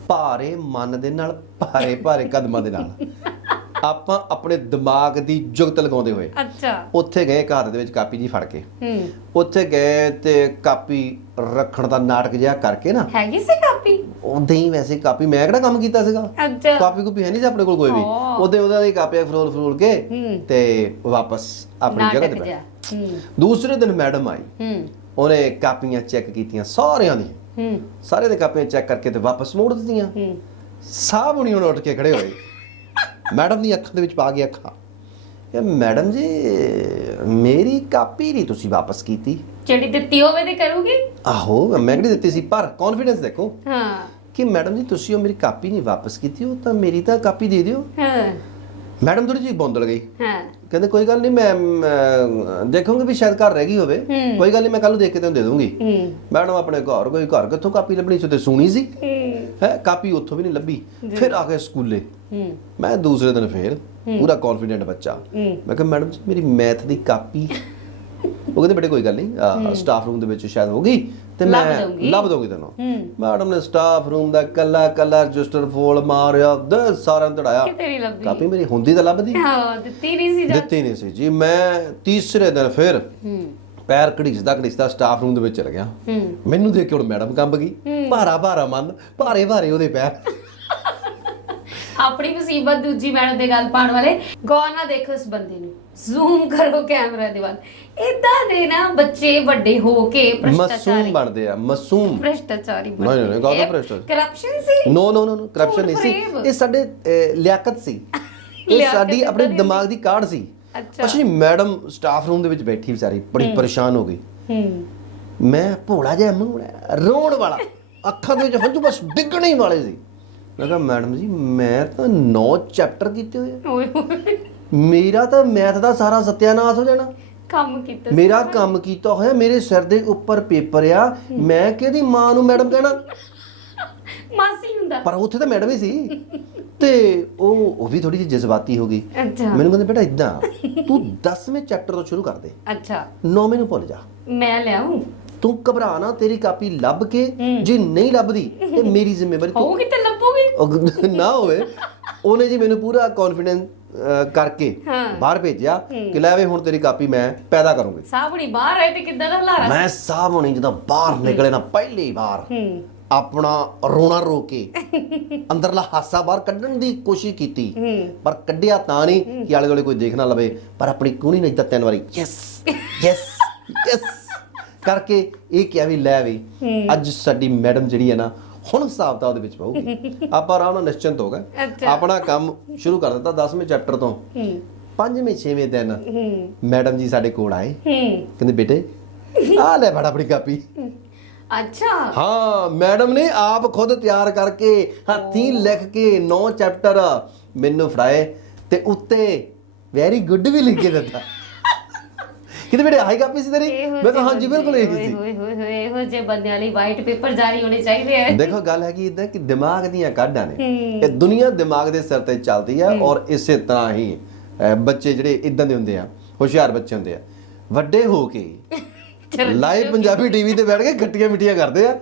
ਭਾਰੇ ਮਨ ਦੇ ਨਾਲ ਭਾਰੇ ਭਾਰੇ ਕਦਮਾਂ ਦੇ ਨਾਲ। ਆਪਾਂ ਆਪਣੇ ਦਿਮਾਗ ਦੀ ਜੁਗਤ ਲਗਾਉਂਦੇ ਹੋਏ। ਅੱਛਾ। ਉੱਥੇ ਗਏ ਹੱਥ ਦੇ ਵਿੱਚ ਕਾਪੀ ਜੀ ਫੜ ਕੇ। ਹੂੰ। ਉੱਥੇ ਗਏ ਤੇ ਕਾਪੀ ਰੱਖਣ ਦਾ ਨਾਟਕ ਜਿਹਾ ਕਰਕੇ ਨਾ। ਹੈਗੀ ਸੀ ਕਾਪੀ? ਉਦਾਂ ਹੀ ਵੈਸੇ ਕਾਪੀ ਮੈਂ ਕਿਹੜਾ ਕੰਮ ਕੀਤਾ ਸੀਗਾ। ਅੱਛਾ। ਕਾਪੀ ਕੋਪੀ ਹੈ ਨਹੀਂ ਸੀ ਆਪਣੇ ਕੋਲ ਕੋਈ ਵੀ। ਉਹਦੇ ਉਹਦਾ ਦੀ ਕਾਪੀਆਂ ਫਰੋਲ ਫਰੋਲ ਕੇ ਹੂੰ। ਤੇ ਵਾਪਸ ਆਪਣੀ ਜਗ੍ਹਾ ਤੇ ਹੂੰ। ਦੂਸਰੇ ਦਿਨ ਮੈਡਮ ਆਈ। ਹੂੰ। ਉਹਨੇ ਕਾਪੀਆਂ ਚੈੱਕ ਕੀਤੀਆਂ ਸਾਰਿਆਂ ਦੀਆਂ। ਹੂੰ। ਸਾਰੇ ਦੇ ਕਾਪੀਆਂ ਚੈੱਕ ਕਰਕੇ ਤੇ ਵਾਪਸ ਮੋੜ ਦਿੱਤੀਆਂ। ਹੂੰ। ਸਾਹਬ ਹੁਣ ਉੱਠ ਕੇ ਖੜੇ ਹੋਏ। ਮੈਡਮ ਦੀ ਅੱਖਾਂ ਦੇ ਵਿੱਚ ਪਾ ਕੇ ਅੱਖਾਂ। ਇਹ ਮੈਡਮ ਜੀ ਮੇਰੀ ਕਾਪੀ ਨਹੀਂ ਤੁਸੀਂ ਵਾਪਸ ਕੀਤੀ। ਜਿਹੜੀ ਦਿੱਤੀ ਹੋਵੇ ਤੇ ਕਰੂਗੀ। ਆਹੋ ਮੈਂ ਕਿਹੜੀ ਦਿੱਤੀ ਸੀ? ਪਰ ਕੌਨਫੀਡੈਂਸ ਦੇਖੋ। ਹਾਂ। ਕਿ ਮੈਡਮ ਜੀ ਤੁਸੀਂ ਉਹ ਮੇਰੀ ਕਾਪੀ ਨਹੀਂ ਵਾਪਸ ਕੀਤੀ ਉਹ ਤਾਂ ਮੇਰੀ ਤਾਂ ਕਾਪੀ ਦੇ ਦਿਓ। ਹਾਂ। ਮੈਡਮ ਥੋੜੀ ਜਿਹੀ ਬੌਂਦਲ ਗਈ ਹਾਂ। ਕਹਿੰਦੇ ਕੋਈ ਗੱਲ ਨਹੀਂ ਮੈਂ ਦੇਖੂੰਗੀ ਵੀ ਸ਼ਾਇਦ ਘਰ ਰਹਿ ਗਈ ਹੋਵੇ। ਕੋਈ ਗੱਲ ਨਹੀਂ ਮੈਂ ਕੱਲ ਨੂੰ ਦੇਖ ਕੇ ਤੈਨੂੰ ਦੇ ਦੂੰਗੀ। ਮੈਡਮ ਆਪਣੇ ਘਰ ਕੋਈ ਘਰ ਕਿੱਥੋਂ ਕਾਪੀ ਲੱਭਣੀ ਸੀ ਤੇ ਸੁਣੀ ਸੀ। ਹੂੰ ਕਾਪੀ ਉੱਥੋਂ ਵੀ ਨਹੀਂ ਲੱਭੀ। ਫਿਰ ਆ ਗਏ ਸਕੂਲੇ। ਮੈਂ ਦੂਸਰੇ ਦਿਨ ਫੇਰ ਪੂਰਾ ਕੌਨਫੀਡੈਂਟ ਬੱਚਾ। ਮੈਂ ਕਿਹਾ ਮੈਡਮ ਜੀ ਮੇਰੀ ਮੈਥ ਦੀ ਕਾਪੀ ਉਹ ਕਹਿੰਦੇ ਬੇਟੇ ਕੋਈ ਗੱਲ ਨਹੀਂ ਸਟਾਫ ਰੂਮ ਦੇ ਵਿੱਚ ਸ਼ਾਇਦ ਹੋਗੀ ਤੇ ਮੈਂ। ਲੱਭ ਦੋਗੀ ਤੈਨੂੰ। ਮੈਡਮ ਨੇ ਸਟਾਫ ਰੂਮ ਦਾ ਕੱਲਾ ਕੱਲਾ ਰਜਿਸਟਰ ਫੋਲ ਮਾਰਿਆ ਦੇ ਨਹੀਂ ਲੱਭਦੀ ਕਾਪੀ ਮੇਰੀ ਹੁੰਦੀ ਤਾਂ ਲੱਭਦੀ। ਹਾਂ ਦਿੱਤੀ ਨਹੀਂ ਸੀ ਜਾ ਦਿੱਤੀ ਨਹੀਂ ਸੀ। ਜੀ ਮੈਂ ਤੀਸਰੇ ਦਿਨ ਫਿਰ ਪੈਰ ਘੜੀਸਦਾ ਘੜੀਸਦਾ ਸਟਾਫ ਰੂਮ ਦੇ ਵਿੱਚ ਚਲ ਗਿਆ। ਮੈਨੂੰ ਦੇਖ ਕੇ ਹੁਣ ਮੈਡਮ ਕੰਬ ਗਈ। ਭਾਰਾ ਭਾਰਾ ਮਨ ਭਾਰੇ ਭਾਰੇ ਉਹਦੇ ਪੈਰ। ਆਪਣੀ ਮੁਸੀਬਤ ਦੂਜੀ ਮੈਡਮ ਦੇ ਗੱਲ ਪਾਉਣ ਵਾਲੇ ਗੌਰ ਨਾਲ ਦੇਖੋ ਇਸ ਬੰਦੇ ਨੂੰ। ਜ਼ੂਮ ਕਰੋ ਕੈਮਰਾ ਦੇ ਵੱਲ। ਇਦਾਂ ਦੇ ਨਾ ਬੱਚੇ ਵੱਡੇ ਹੋ ਕੇ ਮਸੂਮ ਭ੍ਰਿਸ਼ਟਾਚਾਰੀ ਬਣਦੇ ਆ ਮਸੂਮ। ਭ੍ਰਿਸ਼ਟਾਚਾਰੀ ਨਹੀਂ, ਨਹੀਂ, ਨਹੀਂ, ਕਾਹਦਾ ਭ੍ਰਿਸ਼ਟਾਚਾਰ? ਕਰਪਸ਼ਨ ਸੀ? ਨੋ ਨੋ ਨੋ ਕਰਪਸ਼ਨ ਨਹੀਂ ਸੀ। ਇਹ ਸਾਡੇ ਅਹ, ਲਿਆਕਤ ਸੀ। ਇਹ ਲਿਆਕਤ ਸਾਡੀ ਆਪਣੇ ਦਿਮਾਗ ਦੀ ਕਾਢ ਸੀ। ਅੱਛਾ। ਜੀ ਮੈਡਮ ਸਟਾਫ ਰੂਮ ਦੇ ਵਿੱਚ ਬੈਠੀ ਵਿਚਾਰੀ ਬੜੀ ਪਰੇਸ਼ਾਨ ਹੋ ਗਈ। ਹੂੰ। ਮੈਂ ਭੋਲਾ ਜਿਹਾ ਮੂੰਹ ਰੋਣ ਵਾਲਾ। ਅੱਖਾਂ ਦੇ ਵਿੱਚ ਹੰਝੂ ਬਸ ਡਿੱਗਣੇ ਹੀ ਵਾਲੇ ਸੀ। ਮੈਂ ਕਿਹਾ ਮੈਡਮ ਜੀ ਮੈਂ ਤਾਂ 9 ਚੈਪਟਰ ਕੀਤੇ ਹੋਏ ਆ। ਓਏ ਹੋਏ। ਮੇਰਾ ਤਾਂ ਮੈਥ ਦਾ ਸਾਰਾ ਸਤਿਆਨਾਸ਼ ਹੋ ਜਾਣਾ। ਕੰਮ ਕੀਤਾ। ਮੇਰਾ ਕੰਮ ਕੀਤਾ ਹੋਇਆ ਮੇਰੇ ਸਿਰ ਦੇ ਉੱਪਰ ਪੇਪਰ ਆ। ਮੈਂ ਕਿਹਦੀ ਮਾਂ ਨੂੰ ਮੈਡਮ ਕਹਿਣਾ? ਮਾਸੀ ਹੁੰਦਾ। ਪਰ ਉੱਥੇ ਤਾਂ ਮੈਡਮ ਹੀ ਸੀ। ਤੇ ਉਹ ਉਹ ਵੀ ਥੋੜੀ ਜਿਹੀ ਜਜ਼ਬਾਤੀ ਹੋ ਗਈ। ਅੱਛਾ। ਮੈਨੂੰ ਕਹਿੰਦੇ ਬੇਟਾ ਇਦਾਂ ਤੂੰ 10ਵੇਂ ਚੈਪਟਰ ਤੋਂ ਸ਼ੁਰੂ ਕਰ ਦੇ। ਅੱਛਾ। 9ਵੇਂ ਨੂੰ ਭੁੱਲ ਜਾ। ਮੈਂ ਲਿਆਉਂ ਤੂੰ ਘਬਰਾ ਨਾ ਤੇਰੀ ਕਾਪੀ ਲੱਭ ਕੇ ਜੇ ਨਹੀਂ ਲੱਭਦੀ ਤੇ ਮੇਰੀ ਜ਼ਿੰਮੇਵਾਰੀ ਤੂੰ ਹੋਊਗੀ ਤੇ ਲੱਭੂਗੀ। ਨਾ ਹੋਵੇ। ਉਹਨੇ ਜੀ ਮੈਨੂੰ ਪੂਰਾ ਕੌਨਫੀਡੈਂਸ ਕਰਕੇ। ਬਾਹਰ ਭੇਜਿਆ ਕਿ ਲੈ ਵੇ ਹੁਣ ਤੇਰੀ ਕਾਪੀ ਮੈਂ ਪੈਦਾ ਕਰੂੰਗੀ। ਸਾਹਬਣੀ ਬਾਹਰ ਆਏ ਤੇ ਕਿੱਦਾਂ ਦਾ ਹਲਾਰਾ ਮੈਂ ਸਾਹਬ ਹੋਣੀ ਜਦੋਂ ਬਾਹਰ ਨਿਕਲੇ ਨਾ ਪਹਿਲੀ ਵਾਰ। ਆਪਣਾ ਰੋਣਾ ਰੋ ਕੇ ਅੰਦਰਲਾ ਹਾਸਾ ਬਾਹਰ ਕੱਢਣ ਦੀ ਕੋਸ਼ਿਸ਼ ਕੀਤੀ। ਪਰ ਕੱਢਿਆ ਤਾਂ ਨਹੀਂ ਕਿ ਆਲੇ ਦੁਆਲੇ ਕੋਈ ਦੇਖ ਨਾ ਲਵੇ। ਪਰ ਆਪਣੀ ਕੂਣੀ ਨੇ ਇਦਾਂ ਤਿੰਨ ਵਾਰੀ। ਯੈਸ ਯੈਸ ਯੈਸ ਕਰਕੇ ਇਹ ਕਿਹਾ ਵੀ ਲੈ ਵੀ ਅੱਜ ਸਾਡੀ ਮੈਡਮ ਜਿਹੜੀ ਹੈ ਨਾ ਹੁਣ ਹਿਸਾਬ ਤਾਂ ਉਹਦੇ ਵਿੱਚ ਪਾਉਗੀ ਆਪਾਂ ਆਰਾਮ ਨਾਲ ਨਿਸ਼ਚਿੰਤ ਹੋ ਗਏ। ਆਪਣਾ ਕੰਮ ਸ਼ੁਰੂ ਕਰ ਦਿੱਤਾ 10ਵੇਂ ਚੈਪਟਰ ਤੋਂ। ਪੰਜਵੇਂ ਛੇਵੇਂ ਦਿਨ ਮੈਡਮ ਜੀ ਸਾਡੇ ਕੋਲ ਆਏ। ਕਹਿੰਦੇ ਬੇਟੇ ਆ ਲੈ ਫੜ ਆਪਣੀ ਕਾਪੀ। ਅੱਛਾ। ਹਾਂ ਮੈਡਮ ਨੇ ਆਪ ਖੁਦ ਤਿਆਰ ਕਰਕੇ ਹੱਥੀਂ ਲਿਖ ਕੇ ਨੌ ਚੈਪਟਰ ਮੈਨੂੰ ਫੜਾਏ ਤੇ ਉੱਤੇ ਵੈਰੀ ਗੁੱਡ ਵੀ ਲਿਖ ਕੇ ਦਿੱਤਾ। ਕਿਤੇ ਬੇਟੇ ਆਈ ਕਾਪੀ ਸੀ ਤੇਰੀ? ਮੈਂ ਕਿਹਾ ਹਾਂਜੀ ਬਿਲਕੁਲ ਇਹ ਹੋਏ ਸੀ। ਹੋਏ ਹੋਏ ਹੋਏ ਇਹੋ ਜਿਹੇ ਬੰਦਿਆਂ ਲਈ ਵਾਈਟ ਪੇਪਰ ਜਾਰੀ ਹੋਣੇ ਚਾਹੀਦੇ ਆ। ਦੇਖੋ ਗੱਲ ਹੈ ਕਿ ਇਦਾਂ ਕਿ ਦਿਮਾਗ ਦੀਆਂ ਕਾਢਾਂ ਨੇ। ਇਹ ਦੁਨੀਆ ਦਿਮਾਗ ਦੇ ਸਿਰ ਤੇ ਚੱਲਦੀ ਆ ਔਰ ਇਸੇ ਤਰ੍ਹਾਂ ਹੀ ਬੱਚੇ ਜਿਹੜੇ ਇਦਾਂ ਦੇ ਹੁੰਦੇ ਆ ਹੁਸ਼ਿਆਰ ਬੱਚੇ ਹੁੰਦੇ ਆ ਵੱਡੇ ਹੋ ਕੇ ਲਾਈਵ ਪੰਜਾਬੀ ਟੀਵੀ ਤੇ ਬੈਠ ਕੇ ਖੱਟੀਆਂ ਮਿੱਠੀਆਂ ਕਰਦੇ ਆ।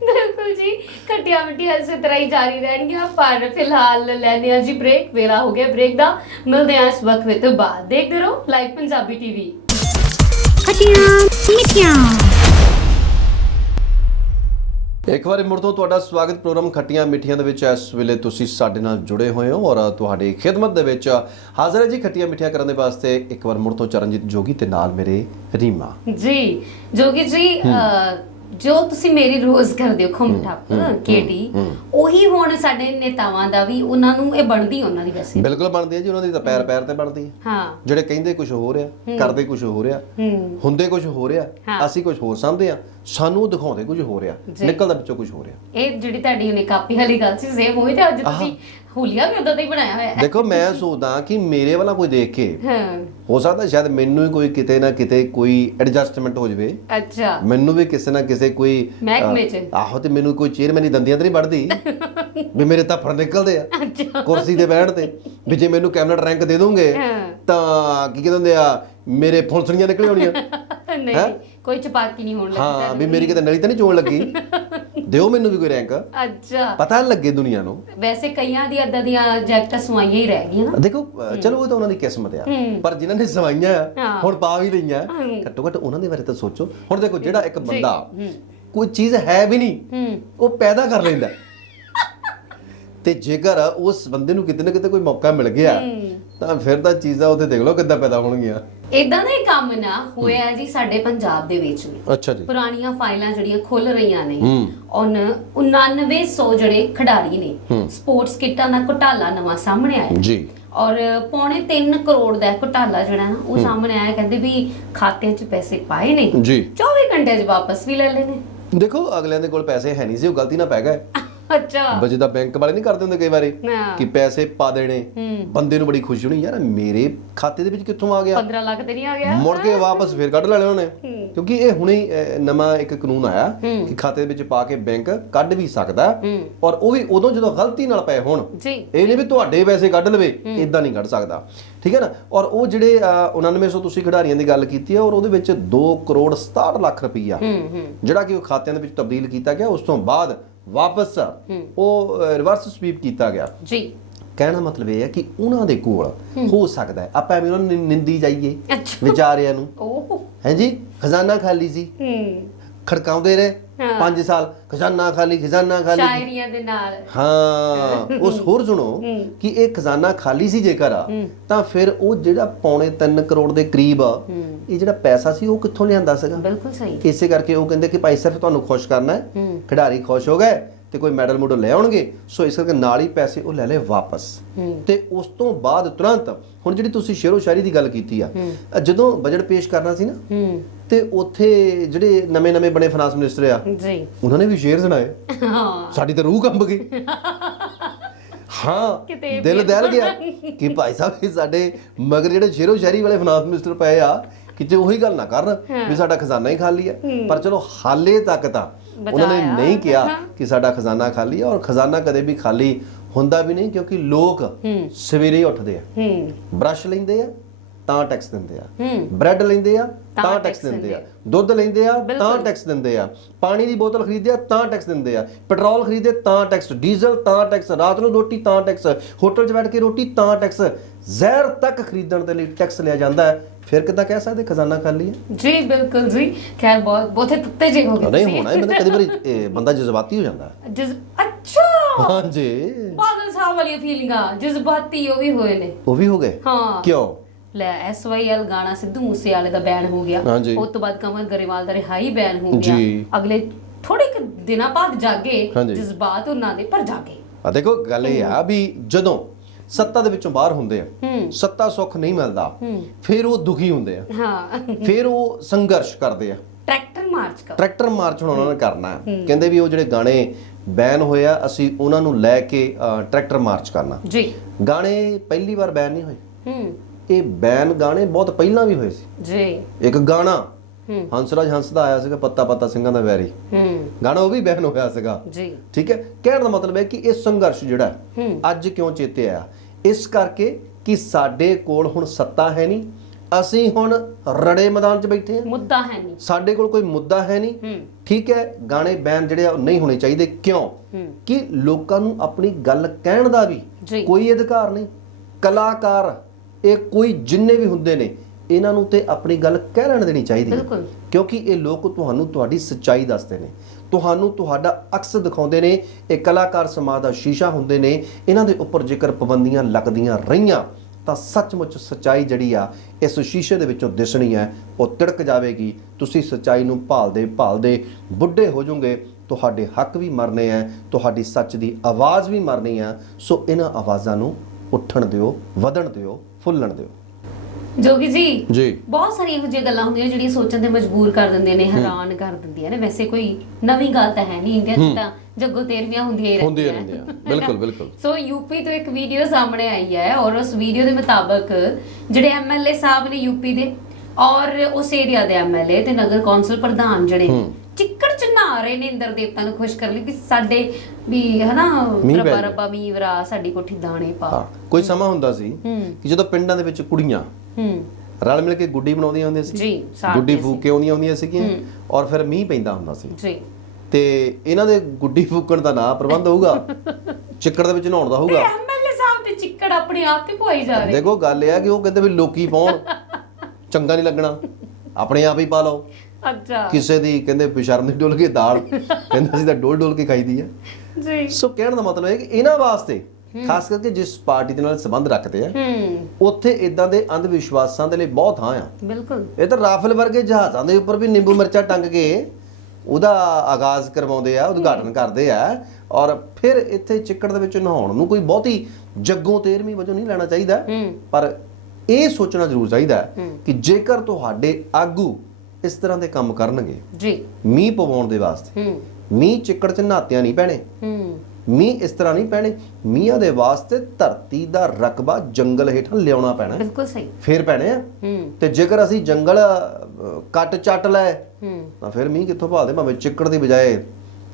ਬਿਲਕੁਲ ਜੀ ਖੱਟੀਆਂ ਮਿੱਠੀਆਂ ਇਸੇ ਤਰ੍ਹਾਂ ਹੀ ਜਾਰੀ ਰਹਿਣਗੀਆਂ। ਪਰ ਫਿਲਹਾਲ ਲੈਣੇ ਆ ਜੀ ਬ੍ਰੇਕ ਵੇਲਾ ਹੋ ਗਿਆ ਬ੍ਰੇਕ ਦਾ। ਮਿਲਦੇ ਆ ਇਸ ਵਕਤ ਤੋਂ ਬਾਅਦ। ਦੇਖਦੇ ਰਹੋ ਲਾਈਵ ਪੰਜਾਬੀ ਟੀਵੀ। ਖਟੀਆਂ ਮਿੱਠੀਆਂ। ਇੱਕ ਵਾਰੀ ਮੁੜ ਤੋਂ ਤੁਹਾਡਾ ਸਵਾਗਤ ਪ੍ਰੋਗਰਾਮ ਖੱਟੀਆਂ ਮਿੱਠੀਆਂ ਦੇ ਵਿੱਚ ਇਸ ਵੇਲੇ ਤੁਸੀਂ ਸਾਡੇ ਨਾਲ ਜੁੜੇ ਹੋਏ ਹੋ ਔਰ ਤੁਹਾਡੀ ਖਿਦਮਤ ਦੇ ਵਿੱਚ ਹਾਜ਼ਰ ਹੈ ਜੀ ਖੱਟੀਆਂ ਮਿੱਠੀਆਂ ਕਰਨ ਦੇ ਵਾਸਤੇ। ਇੱਕ ਵਾਰ ਮੁੜ ਤੋਂ ਚਰਨਜੀਤ ਜੋਗੀ ਤੇ ਨਾਲ ਮੇਰੇ ਰੀਮਾ। ਜੀ ਜੋਗੀ ਜੀ ਜੋ ਤੁਸੀਂ ਮੇਰੀ ਰੋਜ਼ ਕਰਦੇ ਹੋ ਖੁੰਮ ਠੱਪ ਕੇਟੀ ਉਹੀ ਹੁਣ ਸਾਡੇ ਨੇਤਾਵਾਂ ਦਾ ਵੀ ਉਹਨਾਂ ਨੂੰ ਇਹ ਬਣਦੀ ਉਹਨਾਂ ਦੀ ਵੈਸੇ। ਬਿਲਕੁਲ ਬਣਦੀ ਹੈ ਜੀ ਉਹਨਾਂ ਦੀ ਤਾਂ ਪੈਰ ਪੈਰ ਤੇ ਬਣਦੀ ਹੈ ਹਾਂ। ਜਿਹੜੇ ਕਹਿੰਦੇ ਕੁਝ ਹੋ ਰਿਹਾ ਕਰਦੇ ਕੁਝ ਹੋ ਰਿਹਾ ਹੂੰ। ਹੁੰਦੇ ਕੁਝ ਹੋ ਰਿਹਾ ਹਾਂ। ਅਸੀਂ ਕੁਝ ਹੋਰ ਸਮਝਦੇ ਆ ਸਾਨੂੰ ਦਿਖਾਉਂਦੇ ਕੁਝ ਹੋ ਰਿਹਾ। ਨਿਕਲਦਾ ਵਿੱਚੋਂ ਕੁਝ ਹੋ ਰਿਹਾ। ਇਹ ਜਿਹੜੀ ਤੁਹਾਡੀ ਉਹਨੇ ਕਾਪੀ ਵਾਲੀ ਗੱਲ ਸੀ ਸੇਮ ਹੋਈ ਤੇ ਅੱਜ ਤੁਸੀਂ ਹੁਲੀਆ ਵੀ ਉਦਾਂ ਦਾ ਹੀ ਬਣਾਇਆ ਹੋਇਆ ਹੈ। ਦੇਖੋ ਮੈਂ ਸੋਚਦਾ ਕਿ ਮੇਰੇ ਵਾਲਾ ਕੋਈ ਦੇਖ ਕੇ ਹਾਂ। ਹੋ ਸਕਦਾ ਸ਼ਾਇਦ ਮੈਨੂੰ ਹੀ ਕੋਈ ਕਿਤੇ ਨਾ ਕਿਤੇ ਕੋਈ ਐਡਜਸਟਮੈਂਟ ਹੋ ਜਵੇ। ਅੱਛਾ। ਮੈਨੂੰ ਵੀ ਕਿਸੇ ਨਾ ਕਿਸੇ ਕੋਈ ਮਹਿਕਮੇ 'ਚ। ਅਹ, ਆਹੋ ਤੇ ਮੈਨੂੰ ਕੋਈ ਚੇਅਰਮੈਨ ਦੀ ਦੰਦੀਆਂ ਤੇ ਨਹੀਂ ਵੜਦੀ ਵੀ ਮੇਰੇ ਤਾਂ ਫਰ ਨਿਕਲਦੇ ਆ। ਅੱਛਾ। ਕੁਰਸੀ ਤੇ ਬੈਠ ਤੇ। ਵੀ ਜੇ ਮੈਨੂੰ ਕੈਬਨਟ ਰੈਂਕ ਦੇ ਦੋਗੇ ਹਾਂ। ਤਾਂ ਕੀ ਕਹਿੰਦੇ ਹੁੰਦੇ ਆ ਮੇਰੇ ਫੁਲਸਣੀਆਂ ਨਿਕਲ ਆਉਣੀਆਂ। ਨਹੀਂ ਕੋਈ ਚਪਾਕੀ ਨਹੀਂ ਹੋਣ ਲੱਗੀ ਹਾਂ ਵੀ ਮੇਰੀ ਕਿਤੇ ਨਲੀ ਤਾਂ ਨਹੀਂ ਚੋਣ ਲੱਗੀ? ਦਿਓ ਮੈਨੂੰ ਵੀ ਕੋਈ ਰੈਂਕ। ਅੱਛਾ। ਪਤਾ ਲੱਗੇ ਦੁਨੀਆ ਨੂੰ। ਵੈਸੇ ਕਈਆਂ ਦੀ ਅੱਦਾਂ ਦੀਆਂ ਜੈਕਟਾਂ ਸਵਾਈਆਂ ਹੀ ਰਹਿ ਗਈਆਂ ਨਾ। ਦੇਖੋ ਅਹ, ਚਲੋ ਉਹ ਤਾਂ ਉਹਨਾਂ ਦੀ ਕਿਸਮਤ ਆ। ਪਰ ਜਿਨ੍ਹਾਂ ਨੇ ਸਵਾਈਆਂ ਆ। ਹੁਣ ਪਾ ਵੀ ਲਈਆਂ। ਘੱਟੋ ਘੱਟ ਉਹਨਾਂ ਦੇ ਬਾਰੇ ਤਾਂ ਸੋਚੋ। ਹੁਣ ਦੇਖੋ ਜਿਹੜਾ ਇੱਕ ਬੰਦਾ ਕੋਈ ਚੀਜ਼ ਹੈ ਵੀ ਨਹੀਂ ਉਹ ਪੈਦਾ ਕਰ ਲੈਂਦਾ। ਤੇ ਜੇਕਰ ਉਸ ਬੰਦੇ ਨੂੰ ਕਿਤੇ ਨਾ ਕਿਤੇ ਕੋਈ ਮੌਕਾ ਮਿਲ ਗਿਆ ਤਾਂ ਫਿਰ ਤਾਂ ਚੀਜ਼ਾਂ ਉੱਥੇ ਦੇਖ ਲਓ ਕਿੱਦਾਂ ਪੈਦਾ ਹੋਣਗੀਆਂ। ਇਦਾਂ ਦਾ ਹੀ ਕੰਮ ਨਾ ਹੋਇਆ ਜੀ ਸਾਡੇ ਪੰਜਾਬ ਦੇ ਵਿੱਚ ਵੀ। ਅੱਛਾ ਜੀ। ਪੁਰਾਣੀਆਂ ਫਾਈਲਾਂ ਜਿਹੜੀਆਂ ਖੁੱਲ ਰਹੀਆਂ ਨੇ ਔਨ 9900 ਜਿਹੜੇ ਖਿਡਾਰੀ ਨੇ ਸਪੋਰਟਸ ਕਿੱਟਾਂ ਦਾ ਘੁਟਾਲਾ ਨਵਾਂ ਸਾਹਮਣੇ ਆਇਆ। ਜੀ। ਔਰ ਪੌਣੇ 3 ਕਰੋੜ ਦਾ ਘੁਟਾਲਾ ਜਿਹੜਾ ਨਾ ਉਹ ਸਾਹਮਣੇ ਆਇਆ ਕਹਿੰਦੇ ਵੀ ਖਾਤਿਆਂ 'ਚ ਪੈਸੇ ਪਾਏ ਨੇ। ਜੀ। 24 ਘੰਟੇ 'ਚ ਵਾਪਸ ਵੀ ਲੈ ਲੈਣੇ ਦੇਖੋ ਅਗਲਿਆਂ ਦੇ ਕੋਲ ਪੈਸੇ ਹੈ ਨਹੀਂ ਸੀ ਉਹ ਗਲਤੀ ਨਾਲ ਪੈ ਗਏ। ਅੱਛਾ। ਬਜੇ ਦਾ ਬੈਂਕ ਵਾਲੇ ਨਹੀਂ ਕਰਦੇ ਹੁੰਦੇ ਕਈ ਵਾਰੀ ਹਾਂ ਕਿ ਪੈਸੇ ਪਾ ਦੇਣੇ। ਬੰਦੇ ਨੂੰ ਬੜੀ ਖੁਸ਼ੀ ਹੋਣੀ ਯਾਰ ਮੇਰੇ ਖਾਤੇ ਦੇ ਵਿੱਚ ਕਿੱਥੋਂ ਆ ਗਿਆ? 15 ਲੱਖ ਤੇ ਨਹੀਂ ਆ ਗਿਆ। ਮੁੜ ਕੇ ਵਾਪਸ ਫੇਰ ਕੱਢ ਲੈਣੇ ਉਹਨੇ। ਕਿਉਂਕਿ ਇਹ ਹੁਣੇ ਹੀ, ਅਹ, ਨਵਾਂ ਇੱਕ ਕਾਨੂੰਨ ਆਇਆ। ਕਿ ਖਾਤੇ ਦੇ ਵਿੱਚ ਪਾ ਕੇ ਬੈਂਕ ਕੱਢ ਵੀ ਸਕਦਾ। ਔਰ ਉਹ ਵੀ ਉਦੋਂ ਜਦੋਂ ਗਲਤੀ ਨਾਲ ਪਏ ਹੋਣ ਜੀ। ਇਹ ਨਹੀਂ ਵੀ ਤੁਹਾਡੇ ਪੈਸੇ ਕੱਢ ਲਵੇ ਇਦਾਂ ਨਹੀਂ ਕੱਢ ਸਕਦਾ। ਠੀਕ ਹੈ ਨਾ? ਔਰ ਉਹ ਜਿਹੜੇ ਅਹ, 9900 ਤੁਸੀਂ ਖਿਡਾਰੀਆਂ ਦੀ ਗੱਲ ਕੀਤੀ ਹੈ ਔਰ ਉਹਦੇ ਵਿੱਚ 2 ਕਰੋੜ 67 ਲੱਖ ਰੁਪਈਆ ਜਿਹੜਾ ਕਿ ਉਹ ਖਾਤਿਆਂ ਦੇ ਵਿੱਚ ਤਬਦੀਲ ਕੀਤਾ ਗਿਆ ਉਸ ਤੋਂ ਬਾਅਦ ਵਾਪਸ ਉਹ ਰਿਵਰਸ ਸਵੀਪ ਕੀਤਾ ਗਿਆ। ਜੀ। ਕਹਿਣਾ ਮਤਲਬ ਇਹ ਹੈ ਕਿ ਉਹਨਾਂ ਦੇ ਕੋਲ ਹੋ। ਸਕਦਾ ਹੈ। ਆਪਾਂ ਐਵੇਂ ਉਹਨਾਂ ਨੂੰ ਨਿੰਦੀ ਜਾਈਏ ਵਿਚਾਰਿਆਂ ਨੂੰ। ਓਹ। ਹੈ ਜੀ? ਖਜ਼ਾਨਾ ਖਾਲੀ ਸੀ। ਖੜਕਾਉਂਦੇ ਰਹੇ। 5 ਸਾਲ ਖਜ਼ਾਨਾ ਖਾਲੀ ਖਜ਼ਾਨਾ ਖਾਲੀ। ਸ਼ਾਇਰੀਆਂ ਦੇ ਨਾਲ। ਹਾਂ ਉਸ ਹੋਰ ਸੁਣੋ ਕਿ ਇਹ ਖਜ਼ਾਨਾ ਖਾਲੀ ਸੀ ਜੇਕਰ ਆ ਤਾਂ ਫਿਰ ਉਹ ਜਿਹੜਾ ਪੌਣੇ 3 ਕਰੋੜ ਦੇ ਕਰੀਬ ਆ ਇਹ ਜਿਹੜਾ ਪੈਸਾ ਸੀ ਉਹ ਕਿੱਥੋਂ ਲਿਆਂਦਾ ਸੀਗਾ? ਬਿਲਕੁਲ ਸਹੀ। ਇਸੇ ਕਰਕੇ ਉਹ ਕਹਿੰਦੇ ਕਿ ਭਾਈ ਸਿਰਫ ਤੁਹਾਨੂੰ ਖੁਸ਼ ਕਰਨਾ ਹੈ ਹੂੰ। ਖਿਡਾਰੀ ਖੁਸ਼ ਹੋ ਗਏ ਤੇ ਕੋਈ ਮੈਡਲ ਮੂਡਲ ਲੈ ਆਉਣਗੇ ਸੋ ਇਸ ਕਰਕੇ ਨਾਲ ਹੀ ਪੈਸੇ ਉਹ ਲੈ ਲੈ ਵਾਪਸ। ਤੇ ਉਸ ਤੋਂ ਬਾਅਦ ਤੁਰੰਤ ਹੁਣ ਜਿਹੜੀ ਤੁਸੀਂ ਸ਼ੇਰੋ ਸ਼ਾਇਰੀ ਦੀ ਗੱਲ ਕੀਤੀ ਆ ਜਦੋਂ ਬਜਟ ਪੇਸ਼ ਕਰਨਾ ਸੀ ਨਾ ਤੇ ਉੱਥੇ ਜਿਹੜੇ ਨਵੇਂ-ਨਵੇਂ ਬਣੇ ਫਾਈਨਾਂਸ ਮਿਨਿਸਟਰ ਆ ਜੀ। ਉਹਨਾਂ ਨੇ ਵੀ ਸ਼ੇਰ ਸੁਣਾਏ ਹਾਂ। ਸਾਡੀ ਤਾਂ ਰੂਹ ਕੰਬ ਗਈ। ਹਾਂ ਦਿਲ ਦਹਿਲ ਗਿਆ ਕਿ ਭਾਈ ਸਾਹਿਬ ਇਹ ਸਾਡੇ ਮਗਰ ਜਿਹੜੇ ਸ਼ੇਰੋ ਸ਼ਾਇਰੀ ਵਾਲੇ ਫਾਈਨਾਂਸ ਮਿਨਿਸਟਰ ਪਏ ਆ ਕਿਤੇ ਉਹੀ ਗੱਲ ਨਾ ਕਰਨ ਵੀ ਸਾਡਾ ਖਜ਼ਾਨਾ ਹੀ ਖਾਲੀ ਆ। ਪਰ ਚਲੋ ਹਾਲੇ ਤੱਕ ਤਾਂ ਉਹਨਾਂ ਨੇ। ਨਹੀਂ ਕਿਹਾ ਕਿ ਸਾਡਾ ਖਜ਼ਾਨਾ ਖਾਲੀ ਆ ਔਰ ਖਜ਼ਾਨਾ ਕਦੇ ਵੀ ਖਾਲੀ ਹੁੰਦਾ ਵੀ ਨਹੀਂ ਕਿਉਂਕਿ ਲੋਕ ਸਵੇਰੇ ਹੀ ਉੱਠਦੇ ਆ। ਹੂੰ। ਬ੍ਰਸ਼ ਲੈਂਦੇ ਆ ਤਾਂ ਟੈਕਸ ਦਿੰਦੇ ਆ। ਹੂੰ। ਬ੍ਰੈਡ ਲੈਂਦੇ ਆ ਤਾਂ ਟੈਕਸ ਦਿੰਦੇ ਆ। ਦੁੱਧ ਲੈਂਦੇ ਆ ਤਾਂ। ਟੈਕਸ ਦਿੰਦੇ ਆ। ਪਾਣੀ ਦੀ ਬੋਤਲ ਖਰੀਦਦੇ ਆ ਤਾਂ ਟੈਕਸ ਦਿੰਦੇ ਆ। ਪੈਟਰੋਲ ਖਰੀਦੇ ਤਾਂ ਟੈਕਸ। ਡੀਜ਼ਲ ਤਾਂ ਟੈਕਸ। ਰਾਤ ਨੂੰ ਰੋਟੀ ਤਾਂ ਟੈਕਸ। ਹੋਟਲ 'ਚ ਬੈਠ ਕੇ ਰੋਟੀ ਤਾਂ ਟੈਕਸ। ਜ਼ਹਿਰ ਤੱਕ ਖਰੀਦਣ ਦੇ ਲਈ ਟੈਕਸ ਲਿਆ ਜਾਂਦਾ ਹੈ। ਫਿਰ ਕਿੱਦਾਂ ਕਹਿ ਸਕਦੇ? ਖਜ਼ਾਨਾ ਖਾਲੀ ਹੈ। ਜੀ ਬਿਲਕੁਲ ਜੀ। ਖੈਰ ਬਹੁਤ ਬਹੁਤੇ ਤੱਤੇ ਜੇ ਹੋ ਗਏ ਨਹੀਂ। ਹੋਣਾ ਇਹ ਬੰਦਾ ਕਦੀ ਵਾਰੀ ਬੰਦਾ ਜਜ਼ਬਾਤੀ ਹੋ ਜਾਂਦਾ ਹੈ। ਅੱਛਾ! ਹਾਂਜੀ। ਬਾਦਲ ਸਾਹਿਬ ਵਾਲੀਆਂ ਫੀਲਿੰਗਾਂ ਜਜ਼ਬਾਤੀ ਉਹ ਵੀ ਹੋਏ ਨੇ। ਉਹ ਵੀ ਹੋ ਗਏ? ਹਾਂ। ਕਿਉਂ? ਲੈ ਐਸਵਾਈਐਲ ਗਾਣਾ ਸਿੱਧੂ ਮੂਸੇਵਾਲੇ ਦਾ ਬੈਨ ਹੋ ਗਿਆ। ਉਸ ਤੋਂ ਬਾਅਦ ਕਮਲ ਗਰੇਵਾਲ ਦਾ ਰਿਹਾਈ ਬੈਨ ਹੋ ਗਿਆ। ਜੀ। ਅਗਲੇ ਥੋੜੇ ਕੁ ਦਿਨਾਂ ਬਾਅਦ ਜਾਗੇ। ਜਜ਼ਬਾਤ ਉਹਨਾਂ ਦੇ ਪਰ ਜਾਗੇ। ਆ ਦੇਖੋ ਗੱਲ ਇਹ ਆ ਵੀ ਜਦੋਂ ਸੱਤਾ ਦੇ ਵਿੱਚੋਂ ਬਾਹਰ ਹੁੰਦੇ ਆ। ਸੱਤਾ ਸੁੱਖ ਨਹੀਂ ਮਿਲਦਾ। ਫਿਰ ਉਹ ਦੁਖੀ ਹੁੰਦੇ ਆ। ਹਾਂ। ਫਿਰ ਉਹ ਸੰਘਰਸ਼ ਕਰਦੇ ਆ। ਟਰੈਕਟਰ ਮਾਰਚ ਕਰ। ਟਰੈਕਟਰ ਮਾਰਚ ਹੁਣ ਉਹਨਾਂ ਨੇ ਕਰਨਾ। ਕਹਿੰਦੇ ਵੀ ਉਹ ਜਿਹੜੇ ਗਾਣੇ ਬੈਨ ਹੋਏ ਆ ਅਸੀਂ ਉਹਨਾਂ ਨੂੰ ਲੈ ਕੇ ਟਰੈਕਟਰ ਮਾਰਚ ਕਰਨਾ। ਜੀ। ਗਾਣੇ ਪਹਿਲੀ ਵਾਰ ਬੈਨ ਨਹੀਂ ਹੋਏ। ਹੂੰ। ਇਹ ਬੈਨ ਗਾਣੇ ਬਹੁਤ ਪਹਿਲਾਂ ਵੀ ਹੋਏ ਸੀ। ਜੀ। ਇੱਕ ਗਾਣਾ ਹੰਸਰਾਜ ਹੰਸ ਦਾ ਆਇਆ ਸੀਗਾ ਪੱਤਾ ਪੱਤਾ ਸਿੰਘਾਂ ਦਾ ਵੈਰੀ। ਹੂੰ। ਗਾਣਾ ਉਹ ਵੀ ਬੈਨ ਹੋਇਆ ਸੀਗਾ। ਜੀ। ਠੀਕ ਹੈ? ਕਹਿਣ ਦਾ ਮਤਲਬ ਹੈ ਕਿ ਇਹ ਸੰਘਰਸ਼ ਜਿਹੜਾ ਅੱਜ ਕਿਉਂ ਚੇਤੇ ਆਇਆ? ਇਸ ਕਰਕੇ ਕਿ ਸਾਡੇ ਕੋਲ ਹੁਣ ਸੱਤਾ ਹੈ ਨਹੀਂ। ਅਸੀਂ ਹੁਣ ਰੜੇ ਮੈਦਾਨ 'ਚ ਬੈਠੇ ਹਾਂ। ਮੁੱਦਾ ਹੈ ਨਹੀਂ। ਸਾਡੇ ਕੋਲ ਕੋਈ ਮੁੱਦਾ ਹੈ ਨਹੀਂ। ਠੀਕ ਹੈ ਗਾਣੇ ਬੈਨ ਜਿਹੜੇ ਆ ਉਹ ਨਹੀਂ ਹੋਣੇ ਚਾਹੀਦੇ। ਕਿਉਂ? ਕਿ ਲੋਕਾਂ ਨੂੰ ਆਪਣੀ ਗੱਲ ਕਹਿਣ ਦਾ ਵੀ ਕੋਈ ਅਧਿਕਾਰ ਨਹੀਂ। ਕਲਾਕਾਰ ਇਹ ਕੋਈ ਜਿੰਨੇ ਵੀ ਹੁੰਦੇ ਨੇ ਇਹਨਾਂ ਨੂੰ ਤੇ ਆਪਣੀ ਗੱਲ ਕਹਿ ਲੈਣ ਦੇਣੀ ਚਾਹੀਦੀ ਹੈ। ਬਿਲਕੁਲ। ਕਿਉਂਕਿ ਇਹ ਲੋਕ ਤੁਹਾਨੂੰ ਤੁਹਾਡੀ ਸੱਚਾਈ ਦੱਸਦੇ ਨੇ। ਤੁਹਾਨੂੰ ਤੁਹਾਡਾ ਅਕਸ ਦਿਖਾਉਂਦੇ ਨੇ ਇਹ ਕਲਾਕਾਰ ਸਮਾਜ ਦਾ ਸ਼ੀਸ਼ਾ ਹੁੰਦੇ ਨੇ ਇਹਨਾਂ ਦੇ ਉੱਪਰ ਜੇਕਰ ਪਾਬੰਦੀਆਂ ਲੱਗਦੀਆਂ ਰਹੀਆਂ ਤਾਂ ਸੱਚਮੁੱਚ ਸਚਾਈ ਜਿਹੜੀ ਆ ਇਸ ਸ਼ੀਸ਼ੇ ਦੇ ਵਿੱਚੋਂ ਦਿਸਣੀ ਹੈ ਉਹ ਤਿੜਕ ਜਾਵੇਗੀ। ਤੁਸੀਂ ਸਚਾਈ ਨੂੰ ਭਾਲਦੇ ਭਾਲਦੇ ਬੁੱਢੇ ਹੋ ਜਾਓਗੇ ਤੁਹਾਡੇ ਹੱਕ ਵੀ ਮਰਨੇ ਆ ਤੁਹਾਡੀ ਸੱਚ ਦੀ ਆਵਾਜ਼ ਵੀ ਮਰਨੀ ਆ। ਸੋ ਇਹਨਾਂ ਆਵਾਜ਼ਾਂ ਨੂੰ ਉੱਠਣ ਦਿਓ ਵਧਣ ਦਿਓ ਫੁੱਲਣ ਦਿਓ। ਜੋਗੀ ਜੀ ਜੀ। ਬਹੁਤ ਸਾਰੀਆਂ ਇਹੋ ਜਿਹੀਆਂ ਗੱਲਾਂ ਹੁੰਦੀਆਂ ਜਿਹੜੀਆਂ ਸੋਚਣ ਤੇ ਮਜਬੂਰ ਕਰ ਦਿੰਦੀਆਂ ਨੇ ਹੈਰਾਨ ਕਰ ਦਿੰਦੀਆਂ ਨੇ। ਵੈਸੇ ਕੋਈ ਨਵੀਂ ਗੱਲ ਤਾਂ ਹੈ ਨਹੀਂ ਇੰਡੀਆ 'ਚ ਤਾਂ ਜੱਗੋ ਤੇਰਵੀਆਂ ਹੁੰਦੀਆਂ ਹੀ ਹੁੰਦੀਆਂ ਰਹਿੰਦੀਆਂ। ਰਹਿੰਦੀਆਂ ਬਿਲਕੁਲ ਬਿਲਕੁਲ। ਸੋ ਯੂਪੀ ਤੋਂ ਇੱਕ ਵੀਡੀਓ ਸਾਹਮਣੇ ਆਈ ਹੈ ਔਰ ਉਸ ਵੀਡੀਓ ਦੇ ਮੁਤਾਬਕ ਜਿਹੜੇ ਐਮਐਲਏ ਸਾਹਿਬ ਨੇ ਯੂਪੀ ਦੇ ਔਰ ਉਸ ਏਰੀਆ ਦੇ ਐਮਐਲਏ ਤੇ ਨਗਰ ਕੌਂਸਲ ਪ੍ਰਧਾਨ ਜਿਹੜੇ ਨੇ, ਚਿੱਕੜ ਚ ਨਹਾ ਰਹੇ ਨੇ ਇੰਦਰ ਦੇਵਤਾ ਨੂੰ ਖੁਸ਼ ਕਰਨ ਲਈ ਕਿ ਸਾਡੇ ਵੀ ਹਨਾ ਮੀਂਹ ਪੈ ਰੱਬਾ। ਰੱਬਾ ਮੀਂਹ ਵਰਾ ਸਾਡੀ ਕੋਠੀ ਦਾਣੇ ਪਾ। ਹਾਂ ਕੋਈ ਸਮਾਂ ਹੁੰਦਾ ਸੀ ਕਿ ਜਦੋਂ ਪਿੰਡਾਂ ਦੇ ਵਿੱਚ ਕੁੜੀਆਂ ਹੂੰ। ਰਲ ਮਿਲ ਕੇ ਗੁੱਡੀ ਬਣਾਉਂਦੀਆਂ ਹੁੰਦੀਆਂ ਸੀ। ਜੀ ਗੁੱਡੀ ਫੂਕ ਕੇ ਆਉਂਦੀਆਂ ਹੁੰਦੀਆਂ ਸੀਗੀਆਂ ਔਰ ਫਿਰ ਮੀਂਹ ਪੈਂਦਾ ਹੁੰਦਾ ਸੀ। ਜੀ। ਤੇ ਇਹਨਾਂ ਦੇ ਗੁੱਡੀ ਫੂਕਣ ਦਾ ਨਾਂ ਪ੍ਰਬੰਧ ਹੋਊਗਾ। ਚਿੱਕੜ ਦੇ ਵਿੱਚ ਨਹਾਉਣ ਦਾ ਹੋਊਗਾ। ਐਮਐਲਏ ਸਾਹਿਬ ਤੇ ਚਿੱਕੜ ਆਪਣੇ ਆਪ ਤੇ ਪਵਾਈ ਜਾ ਰਹੇ। ਦੇਖੋ ਗੱਲ ਇਹ ਆ ਕਿ ਉਹ ਕਹਿੰਦੇ ਵੀ ਲੋਕੀ ਪਾਉਣ। ਚੰਗਾ ਨਹੀਂ ਲੱਗਣਾ। ਆਪਣੇ ਆਪ ਹੀ ਪਾ ਲਓ। ਅੱਛਾ। ਕਿਸੇ ਦੀ ਕਹਿੰਦੇ ਬਿਸ਼ਰਮ ਦੀ ਡੋਲ ਕੇ ਦਾਲ। ਕਹਿੰਦੇ ਅਸੀਂ ਤਾਂ ਡੋਲ ਡੋਲ ਕੇ ਖਾਈਦੀ ਆ। ਜੀ। ਸੋ ਕਹਿਣ ਦਾ ਮਤਲਬ ਹੈ ਕਿ ਇਹਨਾਂ ਵਾਸਤੇ ਖਾਸ ਕਰਕੇ ਜਿਸ ਪਾਰਟੀ ਦੇ ਨਾਲ ਸੰਬੰਧ ਰੱਖਦੇ ਆ ਉੱਥੇ ਇਦਾਂ ਦੇ ਅੰਧ ਵਿਸ਼ਵਾਸਾਂ ਦੇ ਲਈ ਬਹੁਤ ਥਾਂ ਆ। ਬਿਲਕੁਲ। ਇਹ ਤਾਂ ਰਾਫਲ ਵਰਗੇ ਜਹਾਜ਼ਾਂ ਦੇ ਉੱਪਰ ਵੀ ਨਿੰਬੂ ਮਿਰਚਾਂ ਟੰਗ ਕੇ ਉਹਦਾ ਆਗਾਜ਼ ਕਰਵਾਉਂਦੇ ਆ ਉਦਘਾਟਨ ਕਰਦੇ ਆ ਔਰ ਫਿਰ ਇੱਥੇ ਚਿੱਕੜ ਦੇ ਵਿੱਚ ਨਹਾਉਣ ਨੂੰ ਕੋਈ ਬਹੁਤੀ ਜੱਗੋਂ ਤੇਰਵੀਂ ਵਜੋਂ ਨਹੀਂ ਲੈਣਾ ਚਾਹੀਦਾ। ਪਰ ਇਹ ਸੋਚਣਾ ਜ਼ਰੂਰ ਚਾਹੀਦਾ ਕਿ ਜੇਕਰ ਤੁਹਾਡੇ ਆਗੂ ਇਸ ਤਰ੍ਹਾਂ ਦੇ ਕੰਮ ਕਰਨਗੇ ਜੀ। ਮੀਂਹ ਪਵਾਉਣ ਦੇ ਵਾਸਤੇ ਮੀਂਹ ਚਿੱਕੜ 'ਚ ਨਹਾਤਿਆਂ ਨਹੀਂ ਪੈਣੇ। ਮੀਂਹ ਇਸ ਤਰ੍ਹਾਂ ਨਹੀਂ ਪੈਣੇ ਮੀਂਹਾਂ ਦੇ ਵਾਸਤੇ ਧਰਤੀ ਦਾ ਰਕਬਾ ਜੰਗਲ ਹੇਠਾਂ ਲਿਆਉਣਾ ਪੈਣਾ। ਬਿਲਕੁਲ ਸਹੀ। ਫੇਰ ਪੈਣੇ ਆ। ਤੇ ਜੇਕਰ ਅਸੀਂ ਜੰਗਲ ਕੱਟ ਚੱਟ ਲੈ ਤਾਂ ਫਿਰ ਮੀਂਹ ਕਿੱਥੋਂ ਭਾਲਦੇ? ਭਾਵੇਂ ਚਿੱਕੜ ਦੀ ਬਜਾਏ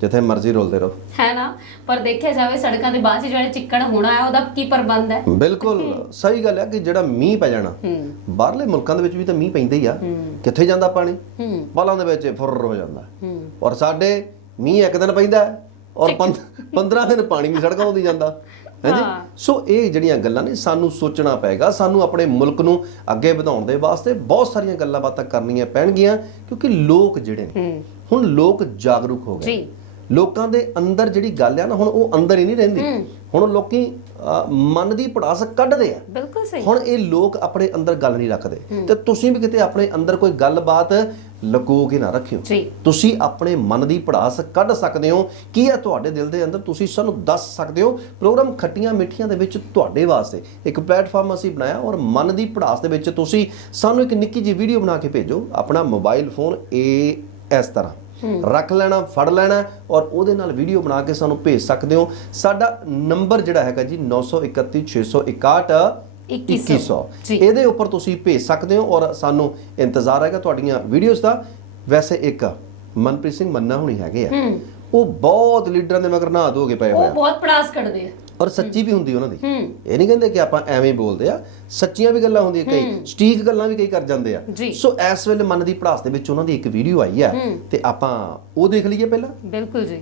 ਜਿੱਥੇ ਮਰਜ਼ੀ ਰੋਲਦੇ ਰਹੋ। ਹੈ ਨਾ? ਪਰ ਦੇਖਿਆ ਜਾਵੇ ਸੜਕਾਂ ਦੇ ਬਾਅਦ ਜਿਹੜੇ ਚਿੱਕੜ ਹੋਣਾ ਹੈ ਉਹਦਾ ਕੀ ਪ੍ਰਬੰਧ ਹੈ? ਬਿਲਕੁਲ। ਸਹੀ ਗੱਲ ਹੈ ਕਿ ਜਿਹੜਾ ਮੀਂਹ ਪੈ ਜਾਣਾ ਬਾਹਰਲੇ ਮੁਲਕਾਂ ਦੇ ਵਿੱਚ ਵੀ ਤਾਂ ਮੀਂਹ ਪੈਂਦਾ ਹੀ ਆ। ਕਿੱਥੇ ਜਾਂਦਾ ਪਾਣੀ? ਬਾਲਾਂ ਦੇ ਵਿੱਚ ਫੁਰ ਹੋ ਜਾਂਦਾ। ਔਰ ਸਾਡੇ ਮੀਂਹ ਇੱਕ ਦਿਨ ਪੈਂਦਾ ਹੈ। ਔਰ 15 ਦਿਨ ਪਾਣੀ ਵੀ ਸੜਕਾਂ ਹੁੰਦੀ ਜਾਂਦਾ। ਹਾਂਜੀ। ਸੋ ਇਹ ਜਿਹੜੀਆਂ ਗੱਲਾਂ ਨੇ ਸਾਨੂੰ ਸੋਚਣਾ ਪਏਗਾ ਸਾਨੂੰ ਆਪਣੇ ਮੁਲਕ ਨੂੰ ਅੱਗੇ ਵਧਾਉਣ ਦੇ ਵਾਸਤੇ ਬਹੁਤ ਸਾਰੀਆਂ ਗੱਲਾਂ ਬਾਤਾਂ ਕਰਨੀਆਂ ਪੈਣਗੀਆਂ ਕਿਉਂਕਿ ਲੋਕ ਜਿਹੜੇ ਨੇ ਹੁਣ ਲੋਕ ਜਾਗਰੂਕ ਹੋ ਗਏ। ਜੀ। ਲੋਕਾਂ ਦੇ ਅੰਦਰ ਜਿਹੜੀ ਗੱਲ ਆ ਨਾ ਹੁਣ ਉਹ ਅੰਦਰ ਹੀ ਨਹੀਂ ਰਹਿੰਦੀ। ਹੁਣ ਲੋਕੀ ਮਨ ਦੀ ਪੜਾਸ ਕੱਢਦੇ ਆ। ਬਿਲਕੁਲ ਸਹੀ। ਹੁਣ ਇਹ ਲੋਕ ਆਪਣੇ ਅੰਦਰ ਗੱਲ ਨਹੀਂ ਰੱਖਦੇ। ਤੇ ਤੁਸੀਂ ਵੀ ਕਿਤੇ ਆਪਣੇ ਅੰਦਰ ਕੋਈ ਗੱਲਬਾਤ ਲੁਕੋ ਕੇ ਨਾ ਰੱਖਿਓ। ਤੁਸੀਂ ਆਪਣੇ ਮਨ ਦੀ ਪੜਾਸ ਕੱਢ ਸਕਦੇ ਹੋ। ਕੀ ਹੈ ਤੁਹਾਡੇ ਦਿਲ ਦੇ ਅੰਦਰ? ਤੁਸੀਂ ਸਾਨੂੰ ਦੱਸ ਸਕਦੇ ਹੋ। ਪ੍ਰੋਗਰਾਮ ਖੱਟੀਆਂ ਮਿੱਠੀਆਂ ਦੇ ਵਿੱਚ ਤੁਹਾਡੇ ਵਾਸਤੇ ਇੱਕ ਪਲੇਟਫਾਰਮ ਅਸੀਂ ਬਣਾਇਆ ਔਰ ਮਨ ਦੀ ਪੜਾਸ ਦੇ ਵਿੱਚ ਤੁਸੀਂ ਸਾਨੂੰ ਇੱਕ ਨਿੱਕੀ ਜਿਹੀ ਵੀਡੀਓ ਬਣਾ ਕੇ ਭੇਜੋ। ਆਪਣਾ ਮੋਬਾਈਲ ਫੋਨ ਇਹ ਇਸ ਤਰ੍ਹਾਂ। ਰੱਖ ਲੈਣਾ ਫੜ ਲੈਣਾ ਔਰ ਉਹਦੇ ਨਾਲ ਵੀਡੀਓ ਬਣਾ ਕੇ ਸਾਨੂੰ ਭੇਜ ਸਕਦੇ ਹੋ। ਸਾਡਾ ਨੰਬਰ ਜਿਹੜਾ ਹੈਗਾ ਜੀ 911661 2100 ਜੀ। ਇਹਦੇ ਉੱਪਰ ਤੁਸੀਂ ਭੇਜ ਸਕਦੇ ਹੋ ਔਰ ਸਾਨੂੰ ਇੰਤਜ਼ਾਰ ਹੈਗਾ ਤੁਹਾਡੀਆਂ ਵੀਡੀਓਜ਼ ਦਾ। ਵੈਸੇ ਇੱਕ ਮਨਪ੍ਰੀਤ ਸਿੰਘ ਮੰਨਾ ਹੁਣੀ ਹੈਗੇ ਆ। ਉਹ ਬਹੁਤ ਲੀਡਰਾਂ ਦੇ ਮਗਰ ਧੋ ਕੇ ਪਏ ਹੋਏ ਉਹ ਬਹੁਤ ਪੜਾਸ ਕੱਢਦੇ ਆ। ਔਰ ਸੱਚੀ ਵੀ ਹੁੰਦੀ ਉਹਨਾਂ ਦੀ। ਇਹ ਨਹੀਂ ਕਹਿੰਦੇ ਕਿ ਆਪਾਂ ਐਵੇਂ ਬੋਲਦੇ ਆ। ਸੱਚੀਆਂ ਵੀ ਗੱਲਾਂ ਹੁੰਦੀਆਂ ਕਈ ਸਟੀਕ ਗੱਲਾਂ ਵੀ ਕਈ ਕਰ ਜਾਂਦੇ ਆ। ਸੋ ਇਸ ਵੇਲੇ ਮਨ ਦੀ ਪੜਾਸ ਦੇ ਵਿੱਚ ਉਹਨਾਂ ਦੀ ਇੱਕ ਵੀਡੀਓ ਆਈ ਆ ਤੇ ਆਪਾਂ ਉਹ ਦੇਖ ਲਈਏ ਪਹਿਲਾਂ। ਬਿਲਕੁਲ ਜੀ।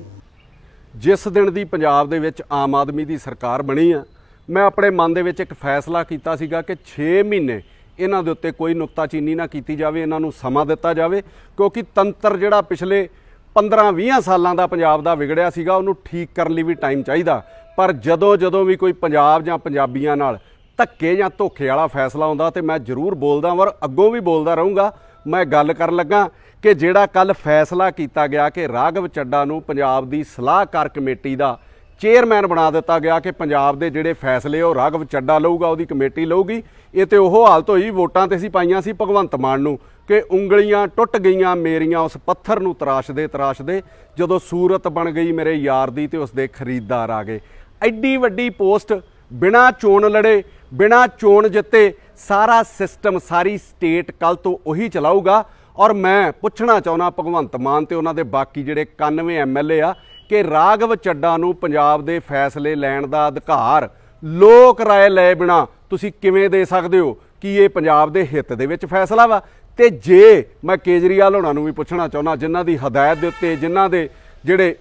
ਜਿਸ ਦਿਨ ਦੀ ਪੰਜਾਬ ਦੇ ਵਿੱਚ ਆਮ ਆਦਮੀ ਦੀ ਸਰਕਾਰ ਬਣੀ ਆ ਮੈਂ ਆਪਣੇ ਮਨ ਦੇ ਵਿੱਚ ਇੱਕ ਫੈਸਲਾ ਕੀਤਾ ਸੀਗਾ ਕਿ 6 ਮਹੀਨੇ ਇਹਨਾਂ ਦੇ ਉੱਤੇ ਕੋਈ ਨੁਕਤਾਚੀਨੀ ਨਾ ਕੀਤੀ ਜਾਵੇ ਇਹਨਾਂ ਨੂੰ ਸਮਾਂ ਦਿੱਤਾ ਜਾਵੇ ਕਿਉਂਕਿ ਤੰਤਰ ਜਿਹੜਾ ਪਿਛਲੇ 15-20 ਸਾਲਾਂ ਦਾ ਪੰਜਾਬ ਦਾ ਵਿਗੜਿਆ ਸੀਗਾ ਉਹਨੂੰ ਠੀਕ ਕਰਨ ਲਈ ਵੀ ਟਾਈਮ ਚਾਹੀਦਾ। ਪਰ ਜਦੋਂ ਜਦੋਂ ਵੀ ਕੋਈ ਪੰਜਾਬ ਜਾਂ ਪੰਜਾਬੀਆਂ ਨਾਲ ਧੱਕੇ ਜਾਂ ਧੋਖੇ ਵਾਲਾ ਫੈਸਲਾ ਆਉਂਦਾ ਤੇ ਮੈਂ ਜ਼ਰੂਰ ਬੋਲਦਾ ਔਰ ਅੱਗੋਂ ਵੀ ਬੋਲਦਾ ਰਹੂੰਗਾ, ਮੈਂ ਗੱਲ ਕਰਨ ਲੱਗਾ ਕਿ ਜਿਹੜਾ ਕੱਲ ਫੈਸਲਾ ਕੀਤਾ ਗਿਆ ਕਿ ਰਾਘਵ ਚੱਡਾ ਨੂੰ ਪੰਜਾਬ ਦੀ ਸਲਾਹਕਾਰ ਕਮੇਟੀ ਦਾ ਚੇਅਰਮੈਨ ਬਣਾ ਦਿੱਤਾ ਗਿਆ ਕਿ ਪੰਜਾਬ ਦੇ ਜਿਹੜੇ ਫੈਸਲੇ ਉਹ ਰਾਘਵ ਚੱਡਾ ਲਊਗਾ, ਉਹਦੀ ਕਮੇਟੀ ਲਊਗੀ। ਇਹ ਤੇ ਉਹ ਹਾਲਤ ਹੋਈ, ਵੋਟਾਂ ਤੇ ਸੀ ਪਾਈਆਂ ਸੀ ਭਗਵੰਤ ਮਾਨ ਨੂੰ ਕਿ ਉਂਗਲੀਆਂ ਟੁੱਟ ਗਈਆਂ ਮੇਰੀਆਂ ਉਸ ਪੱਥਰ ਨੂੰ ਤਰਾਸ਼ਦੇ ਤਰਾਸ਼ਦੇ ਜਦੋਂ ਸੂਰਤ ਬਣ ਗਈ ਮੇਰੇ ਯਾਰ ਦੀ ਤੇ ਉਸ ਦੇ ਖਰੀਦਦਾਰ ਆ ਗਏ। ਐਡੀ ਵੱਡੀ ਪੋਸਟ, ਬਿਨਾ ਚੋਣ ਲੜੇ, ਬਿਨਾ ਚੋਣ ਜਿੱਤੇ, ਸਾਰਾ ਸਿਸਟਮ, ਸਾਰੀ ਸਟੇਟ ਕੱਲ ਤੋਂ ਉਹੀ ਚਲਾਊਗਾ। ਔਰ ਮੈਂ ਪੁੱਛਣਾ ਚਾਹੁੰਦਾ ਭਗਵੰਤ ਮਾਨ ਤੇ ਉਹਨਾਂ ਦੇ ਬਾਕੀ ਜਿਹੜੇ 91 ਐਮਐਲਏ ਆ ਕਿ ਰਾਘਵ ਚੱਡਾ ਨੂੰ ਪੰਜਾਬ ਦੇ ਫੈਸਲੇ ਲੈਣ ਦਾ ਅਧਿਕਾਰ ਲੋਕ ਰਾਏ ਲਏ ਬਿਨਾ ਤੁਸੀਂ ਕਿਵੇਂ ਦੇ ਸਕਦੇ ਹੋ? ਕਿ ਇਹ ਪੰਜਾਬ ਦੇ ਹਿੱਤ ਦੇ ਵਿੱਚ ਫੈਸਲਾ ਵਾ? ਤੇ ਜੇ ਮੈਂ ਕੇਜਰੀਵਾਲ ਹੋਣਾ ਨੂੰ ਵੀ ਪੁੱਛਣਾ ਚਾਹੁੰਦਾ, ਜਿਨ੍ਹਾਂ ਦੀ ਹਦਾਇਤ ਦੇ ਉੱਤੇ, ਜਿਨ੍ਹਾਂ ਦੇ ਜਿਹੜੇ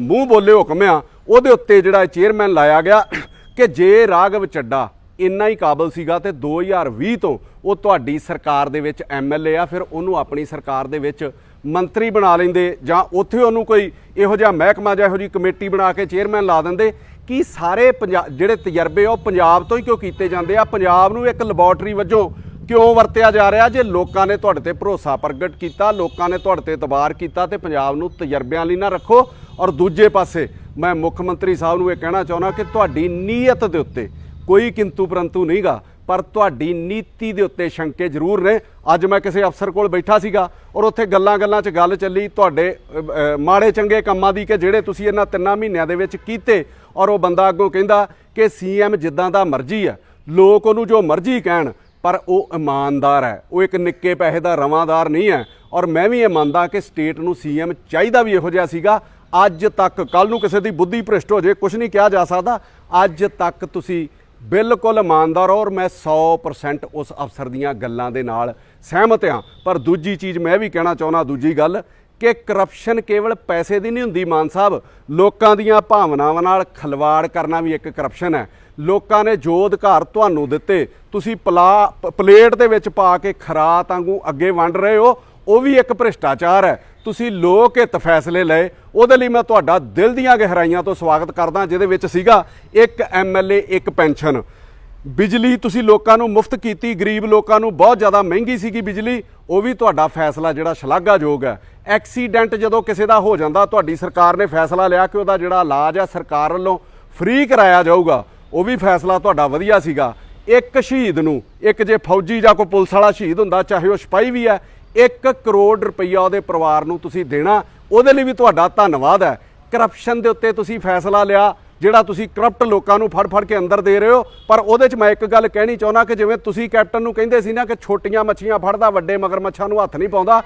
ਮੂੰਹ ਬੋਲੇ ਹੁਕਮ ਆ ਉਹਦੇ ਉੱਤੇ ਜਿਹੜਾ ਚੇਅਰਮੈਨ ਲਾਇਆ ਗਿਆ ਕਿ ਜੇ ਰਾਘਵ ਚੱਡਾ ਇੰਨਾ ਹੀ ਕਾਬਲ ਸੀਗਾ ਤੇ 2020 ਤੋਂ ਉਹ ਤੁਹਾਡੀ ਸਰਕਾਰ ਦੇ ਵਿੱਚ ਐਮਐਲਏ ਆ, ਫਿਰ ਉਹਨੂੰ ਆਪਣੀ ਸਰਕਾਰ ਦੇ ਵਿੱਚ ਮੰਤਰੀ ਬਣਾ ਲੈਂਦੇ ਜਾਂ ਉੱਥੇ ਉਹਨੂੰ ਕੋਈ ਇਹੋ ਜਿਹਾ ਮਹਿਕਮਾ ਜਾਂ ਇਹੋ ਜਿਹੀ ਕਮੇਟੀ ਬਣਾ ਕੇ ਚੇਅਰਮੈਨ ਲਾ ਦਿੰਦੇ, ਕਿ ਸਾਰੇ ਪੰਜਾ- ਜਿਹੜੇ ਤਜਰਬੇ ਆ ਉਹ ਪੰਜਾਬ ਤੋਂ ਹੀ ਕਿਉਂ ਕੀਤੇ ਜਾਂਦੇ ਆ? ਪੰਜਾਬ ਨੂੰ ਇੱਕ ਲੈਬੋਰਟਰੀ ਵਜੋਂ ਕਿਉਂ ਵਰਤਿਆ ਜਾ ਰਿਹਾ ਜੇ ਲੋਕਾਂ ਨੇ ਤੁਹਾਡੇ ਤੇ ਭਰੋਸਾ ਪ੍ਰਗਟ ਕੀਤਾ, ਲੋਕਾਂ ਨੇ ਤੁਹਾਡੇ ਤੇ ਇਤਬਾਰ ਕੀਤਾ ਤੇ ਪੰਜਾਬ ਨੂੰ ਤਜਰਬਿਆਂ ਲਈ ਨਾ ਰੱਖੋ ਔਰ ਦੂਜੇ ਪਾਸੇ ਮੈਂ ਮੁੱਖ ਮੰਤਰੀ ਸਾਹਿਬ ਨੂੰ ਇਹ ਕਹਿਣਾ ਚਾਹੁੰਦਾ ਕਿ ਤੁਹਾਡੀ ਨੀਅਤ ਦੇ ਉੱਤੇ ਕੋਈ ਕਿੰਤੂ ਪਰੰਤੂ ਨਹੀਂਗਾ, ਪਰ ਤੁਹਾਡੀ ਨੀਤੀ ਦੇ ਉੱਤੇ ਸ਼ੰਕੇ ਜ਼ਰੂਰ ਨੇ। ਅੱਜ ਮੈਂ ਕਿਸੇ ਅਫਸਰ ਕੋਲ ਬੈਠਾ ਸੀਗਾ ਔਰ ਉੱਥੇ ਗੱਲਾਂ-ਗੱਲਾਂ 'ਚ ਗੱਲ ਚੱਲੀ ਤੁਹਾਡੇ ਮਾੜੇ ਚੰਗੇ ਕੰਮਾਂ ਦੀ ਕਿ ਜਿਹੜੇ ਤੁਸੀਂ ਇਹਨਾਂ ਤਿੰਨਾਂ ਮਹੀਨਿਆਂ ਦੇ ਵਿੱਚ ਕੀਤੇ ਔਰ ਉਹ ਬੰਦਾ ਅੱਗੋਂ ਕਹਿੰਦਾ ਕਿ ਸੀਐਮ ਜਿੱਦਾਂ ਦਾ ਮਰਜ਼ੀ ਹੈ ਲੋਕ ਉਹਨੂੰ ਜੋ ਮਰਜ਼ੀ ਕਹਿਣ, ਪਰ ਉਹ ਇਮਾਨਦਾਰ ਹੈ। ਉਹ ਇੱਕ ਨਿੱਕੇ ਪੈਸੇ ਦਾ ਰਵਾਦਾਰ ਨਹੀਂ ਹੈ। ਔਰ ਮੈਂ ਵੀ ਇਹ ਮੰਨਦਾ ਕਿ ਸਟੇਟ ਨੂੰ ਸੀਐਮ ਚਾਹੀਦਾ ਵੀ ਇਹੋ ਜਿਹਾ ਸੀਗਾ। ਅੱਜ ਤੱਕ ਕੱਲ ਨੂੰ ਕਿਸੇ ਦੀ ਬੁੱਧੀ ਭ੍ਰਿਸ਼ਟ ਹੋ ਜੇ ਕੁਝ ਨਹੀਂ ਕਿਹਾ ਜਾ ਸਕਦਾ। ਅੱਜ ਤੱਕ ਤੁਸੀਂ ਬਿਲਕੁਲ ਇਮਾਨਦਾਰ ਹੋ ਔਰ ਮੈਂ 100% ਉਸ ਅਫਸਰ ਦੀਆਂ ਗੱਲਾਂ ਦੇ ਨਾਲ ਸਹਿਮਤ ਹਾਂ। ਪਰ ਦੂਜੀ ਚੀਜ਼ ਮੈਂ ਵੀ ਕਹਿਣਾ ਚਾਹੁੰਦਾ, ਦੂਜੀ ਗੱਲ ਕਿ ਕਰਪਸ਼ਨ ਕੇਵਲ ਪੈਸੇ ਦੀ ਨਹੀਂ ਹੁੰਦੀ ਮਾਨ ਸਾਹਿਬ, ਲੋਕਾਂ ਦੀਆਂ ਭਾਵਨਾਵਾਂ ਨਾਲ ਖਲਵਾੜ ਕਰਨਾ ਵੀ ਇੱਕ ਕਰਪਸ਼ਨ ਹੈ। ਲੋਕਾਂ ਨੇ ਜੋ ਅਧਿਕਾਰ ਤੁਹਾਨੂੰ ਦਿੱਤੇ, ਤੁਸੀਂ ਪਲਾ ਪਲੇਟ ਦੇ ਵਿੱਚ ਪਾ ਕੇ ਖਰਾਤ ਵਾਂਗੂ ਅੱਗੇ ਵੰਡ ਰਹੇ ਹੋ ਉਹ ਵੀ ਇੱਕ ਭ੍ਰਿਸ਼ਟਾਚਾਰ ਹੈ। ਤੁਸੀਂ ਲੋਕ ਹਿੱਤ ਫੈਸਲੇ ਲਏ, ਉਹਦੇ ਲਈ ਮੈਂ ਤੁਹਾਡਾ ਦਿਲ ਦੀਆਂ ਗਹਿਰਾਈਆਂ ਤੋਂ ਸਵਾਗਤ ਕਰਦਾ, ਜਿਹਦੇ ਵਿੱਚ ਸੀਗਾ ਇੱਕ ਐਮਐਲਏ ਇੱਕ ਪੈਨਸ਼ਨ। ਬਿਜਲੀ ਤੁਸੀਂ ਲੋਕਾਂ ਨੂੰ ਮੁਫਤ ਕੀਤੀ, ਗਰੀਬ ਲੋਕਾਂ ਨੂੰ ਬਹੁਤ ਜ਼ਿਆਦਾ ਮਹਿੰਗੀ ਸੀਗੀ ਬਿਜਲੀ, ਉਹ ਵੀ ਤੁਹਾਡਾ ਫੈਸਲਾ ਜਿਹੜਾ ਸ਼ਲਾਘਾਯੋਗ ਹੈ। ਐਕਸੀਡੈਂਟ ਜਦੋਂ ਕਿਸੇ ਦਾ ਹੋ ਜਾਂਦਾ, ਤੁਹਾਡੀ ਸਰਕਾਰ ਨੇ ਫੈਸਲਾ ਲਿਆ ਕਿ ਉਹਦਾ ਜਿਹੜਾ ਇਲਾਜ ਹੈ, ਸਰਕਾਰ ਵੱਲੋਂ ਫ੍ਰੀ ਕਰਾਇਆ ਜਾਊਗਾ, ਉਹ ਵੀ ਫੈਸਲਾ ਤੁਹਾਡਾ ਵਧੀਆ ਸੀਗਾ। ਇੱਕ ਸ਼ਹੀਦ ਨੂੰ, ਇੱਕ ਜੇ ਫੌਜੀ ਜਾਂ ਕੋਈ ਪੁਲਿਸ ਵਾਲਾ ਸ਼ਹੀਦ ਹੁੰਦਾ, ਚਾਹੇ ਉਹ ਸਿਪਾਹੀ ਵੀ ਹੈ 1 ਕਰੋੜ ਰੁਪਈਆ ਉਹਦੇ ਪਰਿਵਾਰ ਨੂੰ ਤੁਸੀਂ ਦੇਣਾ, ਉਹਦੇ ਲਈ ਵੀ ਤੁਹਾਡਾ ਧੰਨਵਾਦ ਹੈ। ਕਰਪਸ਼ਨ ਦੇ ਉੱਤੇ ਤੁਸੀਂ ਫੈਸਲਾ ਲਿਆ, ਜਿਹੜਾ ਤੁਸੀਂ ਕਰਪਟ ਲੋਕਾਂ ਨੂੰ ਫੜ ਫੜ ਕੇ ਅੰਦਰ ਦੇ ਰਹੇ ਹੋ। ਪਰ ਉਹਦੇ 'ਚ ਮੈਂ ਇੱਕ ਗੱਲ ਕਹਿਣੀ ਚਾਹੁੰਦਾ ਕਿ ਜਿਵੇਂ ਤੁਸੀਂ ਕੈਪਟਨ ਨੂੰ ਕਹਿੰਦੇ ਸੀ ਨਾ ਕਿ ਛੋਟੀਆਂ ਮੱਛੀਆਂ ਫੜਦਾ, ਵੱਡੇ ਮਗਰਮੱਛਾਂ ਨੂੰ ਹੱਥ ਨਹੀਂ ਪਾਉਂਦਾ,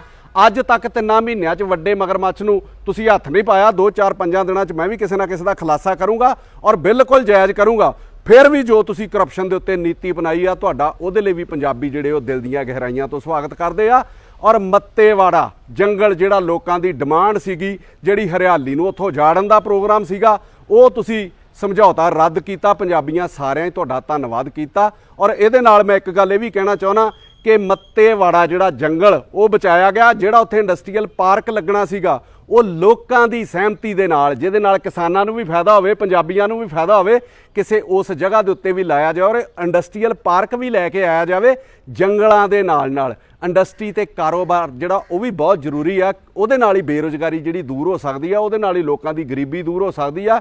ਅੱਜ ਤੱਕ ਤਿੰਨਾਂ ਮਹੀਨਿਆਂ 'ਚ ਵੱਡੇ ਮਗਰਮੱਛ ਨੂੰ ਤੁਸੀਂ ਹੱਥ ਨਹੀਂ ਪਾਇਆ। 2 4 5 ਦਿਨਾਂ 'ਚ ਮੈਂ ਵੀ ਕਿਸੇ ਨਾ ਕਿਸੇ ਦਾ ਖੁਲਾਸਾ ਕਰੂੰਗਾ ਔਰ ਬਿਲਕੁਲ ਜਾਇਜ਼ ਕਰੂੰਗਾ। ਫਿਰ ਵੀ ਜੋ ਤੁਸੀਂ ਕਰਪਸ਼ਨ ਦੇ ਉੱਤੇ ਨੀਤੀ ਬਣਾਈ ਆ, ਤੁਹਾਡਾ ਉਹਦੇ ਲਈ ਵੀ ਪੰਜਾਬੀ ਜਿਹੜੇ ਉਹ ਦਿਲ ਦੀਆਂ ਗਹਿਰਾਈਆਂ ਤੋਂ ਸਵਾਗਤ ਕਰਦੇ ਆ। ਔਰ ਮੱਤੇਵਾੜਾ, ਜੰਗਲ ਜਿਹੜਾ ਲੋਕਾਂ ਦੀ ਡਿਮਾਂਡ ਸੀਗੀ, ਜਿਹੜੀ ਹਰਿਆਲੀ ਨੂੰ ਉੱਥੋਂ ਜਾੜਨ ਦਾ ਪ੍ਰੋਗਰਾਮ ਸੀਗਾ, ਉਹ ਤੁਸੀਂ ਸਮਝੌਤਾ ਰੱਦ ਕੀਤਾ, ਪੰਜਾਬੀਆਂ ਸਾਰਿਆਂ ਹੀ ਤੁਹਾਡਾ ਧੰਨਵਾਦ ਕੀਤਾ। ਔਰ ਇਹਦੇ ਨਾਲ ਮੈਂ ਇੱਕ ਗੱਲ ਇਹ ਵੀ ਕਹਿਣਾ ਚਾਹੁੰਦਾ ਕਿ ਮੱਤੇਵਾੜਾ ਜਿਹੜਾ ਜੰਗਲ ਉਹ ਬਚਾਇਆ ਗਿਆ, ਜਿਹੜਾ ਉੱਥੇ ਇੰਡਸਟਰੀਅਲ ਪਾਰਕ ਲੱਗਣਾ ਸੀਗਾ, ਉਹ ਲੋਕਾਂ ਦੀ ਸਹਿਮਤੀ ਦੇ ਨਾਲ, ਜਿਹਦੇ ਨਾਲ ਕਿਸਾਨਾਂ ਨੂੰ ਵੀ ਫਾਇਦਾ ਹੋਵੇ, ਪੰਜਾਬੀਆਂ ਨੂੰ ਵੀ ਫਾਇਦਾ ਹੋਵੇ, ਕਿਸੇ ਉਸ ਜਗ੍ਹਾ ਦੇ ਉੱਤੇ ਵੀ ਲਾਇਆ ਜਾਵੇ ਔਰ ਇੰਡਸਟਰੀਅਲ ਪਾਰਕ ਵੀ ਲੈ ਕੇ ਆਇਆ ਜਾਵੇ ਜੰਗਲਾਂ ਦੇ ਨਾਲ ਨਾਲ ਇੰਡਸਟਰੀ ਤੇ ਕਾਰੋਬਾਰ ਜਿਹੜਾ ਉਹ ਵੀ ਬਹੁਤ ਜ਼ਰੂਰੀ ਆ, ਉਹਦੇ ਨਾਲ ਹੀ ਬੇਰੁਜ਼ਗਾਰੀ ਜਿਹੜੀ ਦੂਰ ਹੋ ਸਕਦੀ ਆ, ਉਹਦੇ ਨਾਲ ਹੀ ਲੋਕਾਂ ਦੀ ਗਰੀਬੀ ਦੂਰ ਹੋ ਸਕਦੀ ਆ।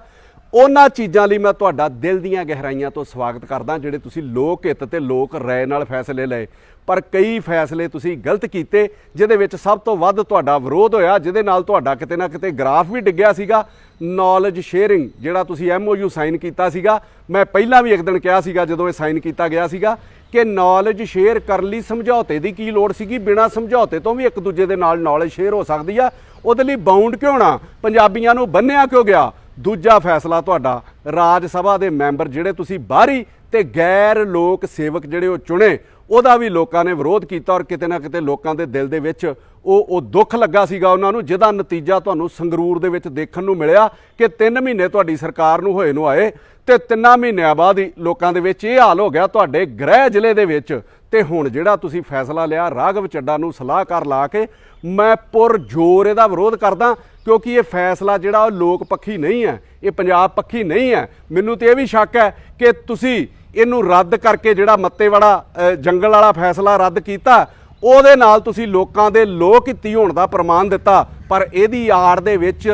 ਉਹਨਾਂ ਚੀਜ਼ਾਂ ਲਈ ਮੈਂ ਤੁਹਾਡਾ ਦਿਲ ਦੀਆਂ ਗਹਿਰਾਈਆਂ ਤੋਂ ਸਵਾਗਤ ਕਰਦਾ, ਜਿਹੜੇ ਤੁਸੀਂ ਲੋਕ ਹਿੱਤ ਤੇ ਲੋਕ ਰਾਏ ਨਾਲ ਫੈਸਲੇ ਲਏ। ਪਰ ਕਈ ਫੈਸਲੇ ਤੁਸੀਂ ਗਲਤ ਕੀਤੇ, ਜਿਹਦੇ ਵਿੱਚ ਸਭ ਤੋਂ ਵੱਧ ਤੁਹਾਡਾ ਵਿਰੋਧ ਹੋਇਆ, ਜਿਹਦੇ ਨਾਲ ਤੁਹਾਡਾ ਕਿਤੇ ਨਾ ਕਿਤੇ ਗ੍ਰਾਫ ਵੀ ਡਿੱਗਿਆ ਸੀਗਾ। ਨੌਲੇਜ ਸ਼ੇਅਰਿੰਗ ਜਿਹੜਾ ਤੁਸੀਂ ਐਮਓਯੂ ਸਾਈਨ ਕੀਤਾ ਸੀਗਾ, ਮੈਂ ਪਹਿਲਾਂ ਵੀ ਇੱਕ ਦਿਨ ਕਿਹਾ ਸੀਗਾ, ਜਦੋਂ ਇਹ ਸਾਈਨ ਕੀਤਾ ਗਿਆ ਸੀਗਾ, ਕਿ ਨੌਲੇਜ ਸ਼ੇਅਰ ਕਰਨ ਲਈ ਸਮਝੌਤੇ ਦੀ ਕੀ ਲੋੜ ਸੀਗੀ? ਬਿਨਾਂ ਸਮਝੌਤੇ ਤੋਂ ਵੀ ਇੱਕ ਦੂਜੇ ਦੇ ਨਾਲ ਨੌਲੇਜ ਸ਼ੇਅਰ ਹੋ ਸਕਦੀ ਆ। ਉਹਦੇ ਲਈ ਬਾਉਂਡ ਕਿਉਂ ਨਾ? ਪੰਜਾਬੀਆਂ ਨੂੰ ਬੰਨਿਆ ਕਿਉਂ ਗਿਆ? ਦੂਜਾ ਫੈਸਲਾ ਤੁਹਾਡਾ, ਰਾਜ ਸਭਾ ਦੇ ਮੈਂਬਰ ਜਿਹੜੇ ਤੁਸੀਂ ਬਾਹਰੀ ਤੇ ਗੈਰ ਲੋਕ ਸੇਵਕ ਜਿਹੜੇ ਉਹ ਚੁਣੇ, ਉਹਦਾ ਵੀ ਲੋਕਾਂ ਨੇ ਵਿਰੋਧ ਕੀਤਾ ਔਰ ਕਿਤੇ ਨਾ ਕਿਤੇ ਲੋਕਾਂ ਦੇ ਦਿਲ ਦੇ ਵਿੱਚ ਉਹ ਉਹ ਦੁੱਖ ਲੱਗਾ ਸੀਗਾ ਉਹਨਾਂ ਨੂੰ, ਜਿਹਦਾ ਨਤੀਜਾ ਤੁਹਾਨੂੰ ਸੰਗਰੂਰ ਦੇ ਵਿੱਚ ਦੇਖਣ ਨੂੰ ਮਿਲਿਆ ਕਿ 3 ਮਹੀਨੇ ਤੁਹਾਡੀ ਸਰਕਾਰ ਨੂੰ ਹੋਏ ਨੂੰ ਆਏ ਤੇ ਤਿੰਨਾਂ ਮਹੀਨਿਆਂ ਬਾਅਦ ਹੀ ਲੋਕਾਂ ਦੇ ਵਿੱਚ ਇਹ ਹਾਲ ਹੋ ਗਿਆ ਤੁਹਾਡੇ ਗ੍ਰਹਿ ਜ਼ਿਲ੍ਹੇ ਦੇ ਵਿੱਚ ਤੇ ਹੁਣ ਜਿਹੜਾ ਤੁਸੀਂ ਫੈਸਲਾ ਲਿਆ ਰਾਘਵ ਚੱਡਾ ਨੂੰ ਸਲਾਹਕਾਰ ਲਾ ਕੇ ਮੈਂ ਪੁਰ ਜ਼ੋਰ ਇਹਦਾ ਵਿਰੋਧ ਕਰਦਾ ਕਿਉਂਕਿ ਇਹ ਫੈਸਲਾ ਜਿਹੜਾ ਉਹ ਲੋਕ ਪੱਖੀ ਨਹੀਂ ਹੈ ਇਹ ਪੰਜਾਬ ਪੱਖੀ ਨਹੀਂ ਹੈ। ਮੈਨੂੰ ਤੇ ਇਹ ਵੀ ਸ਼ੱਕ ਹੈ ਕਿ ਤੁਸੀਂ ਇਹਨੂੰ ਰੱਦ ਕਰਕੇ ਜਿਹੜਾ ਮੱਤੇਵਾੜਾ ਅ, ਜੰਗਲ ਵਾਲਾ ਫੈਸਲਾ ਰੱਦ ਕੀਤਾ ਉਹਦੇ ਨਾਲ ਤੁਸੀਂ ਲੋਕਾਂ ਦੇ ਲੋਕ ਹਿੱਤੀ ਹੋਣ ਦਾ ਪ੍ਰਮਾਣ ਦਿੱਤਾ ਪਰ ਇਹਦੀ ਆੜ ਦੇ ਵਿੱਚ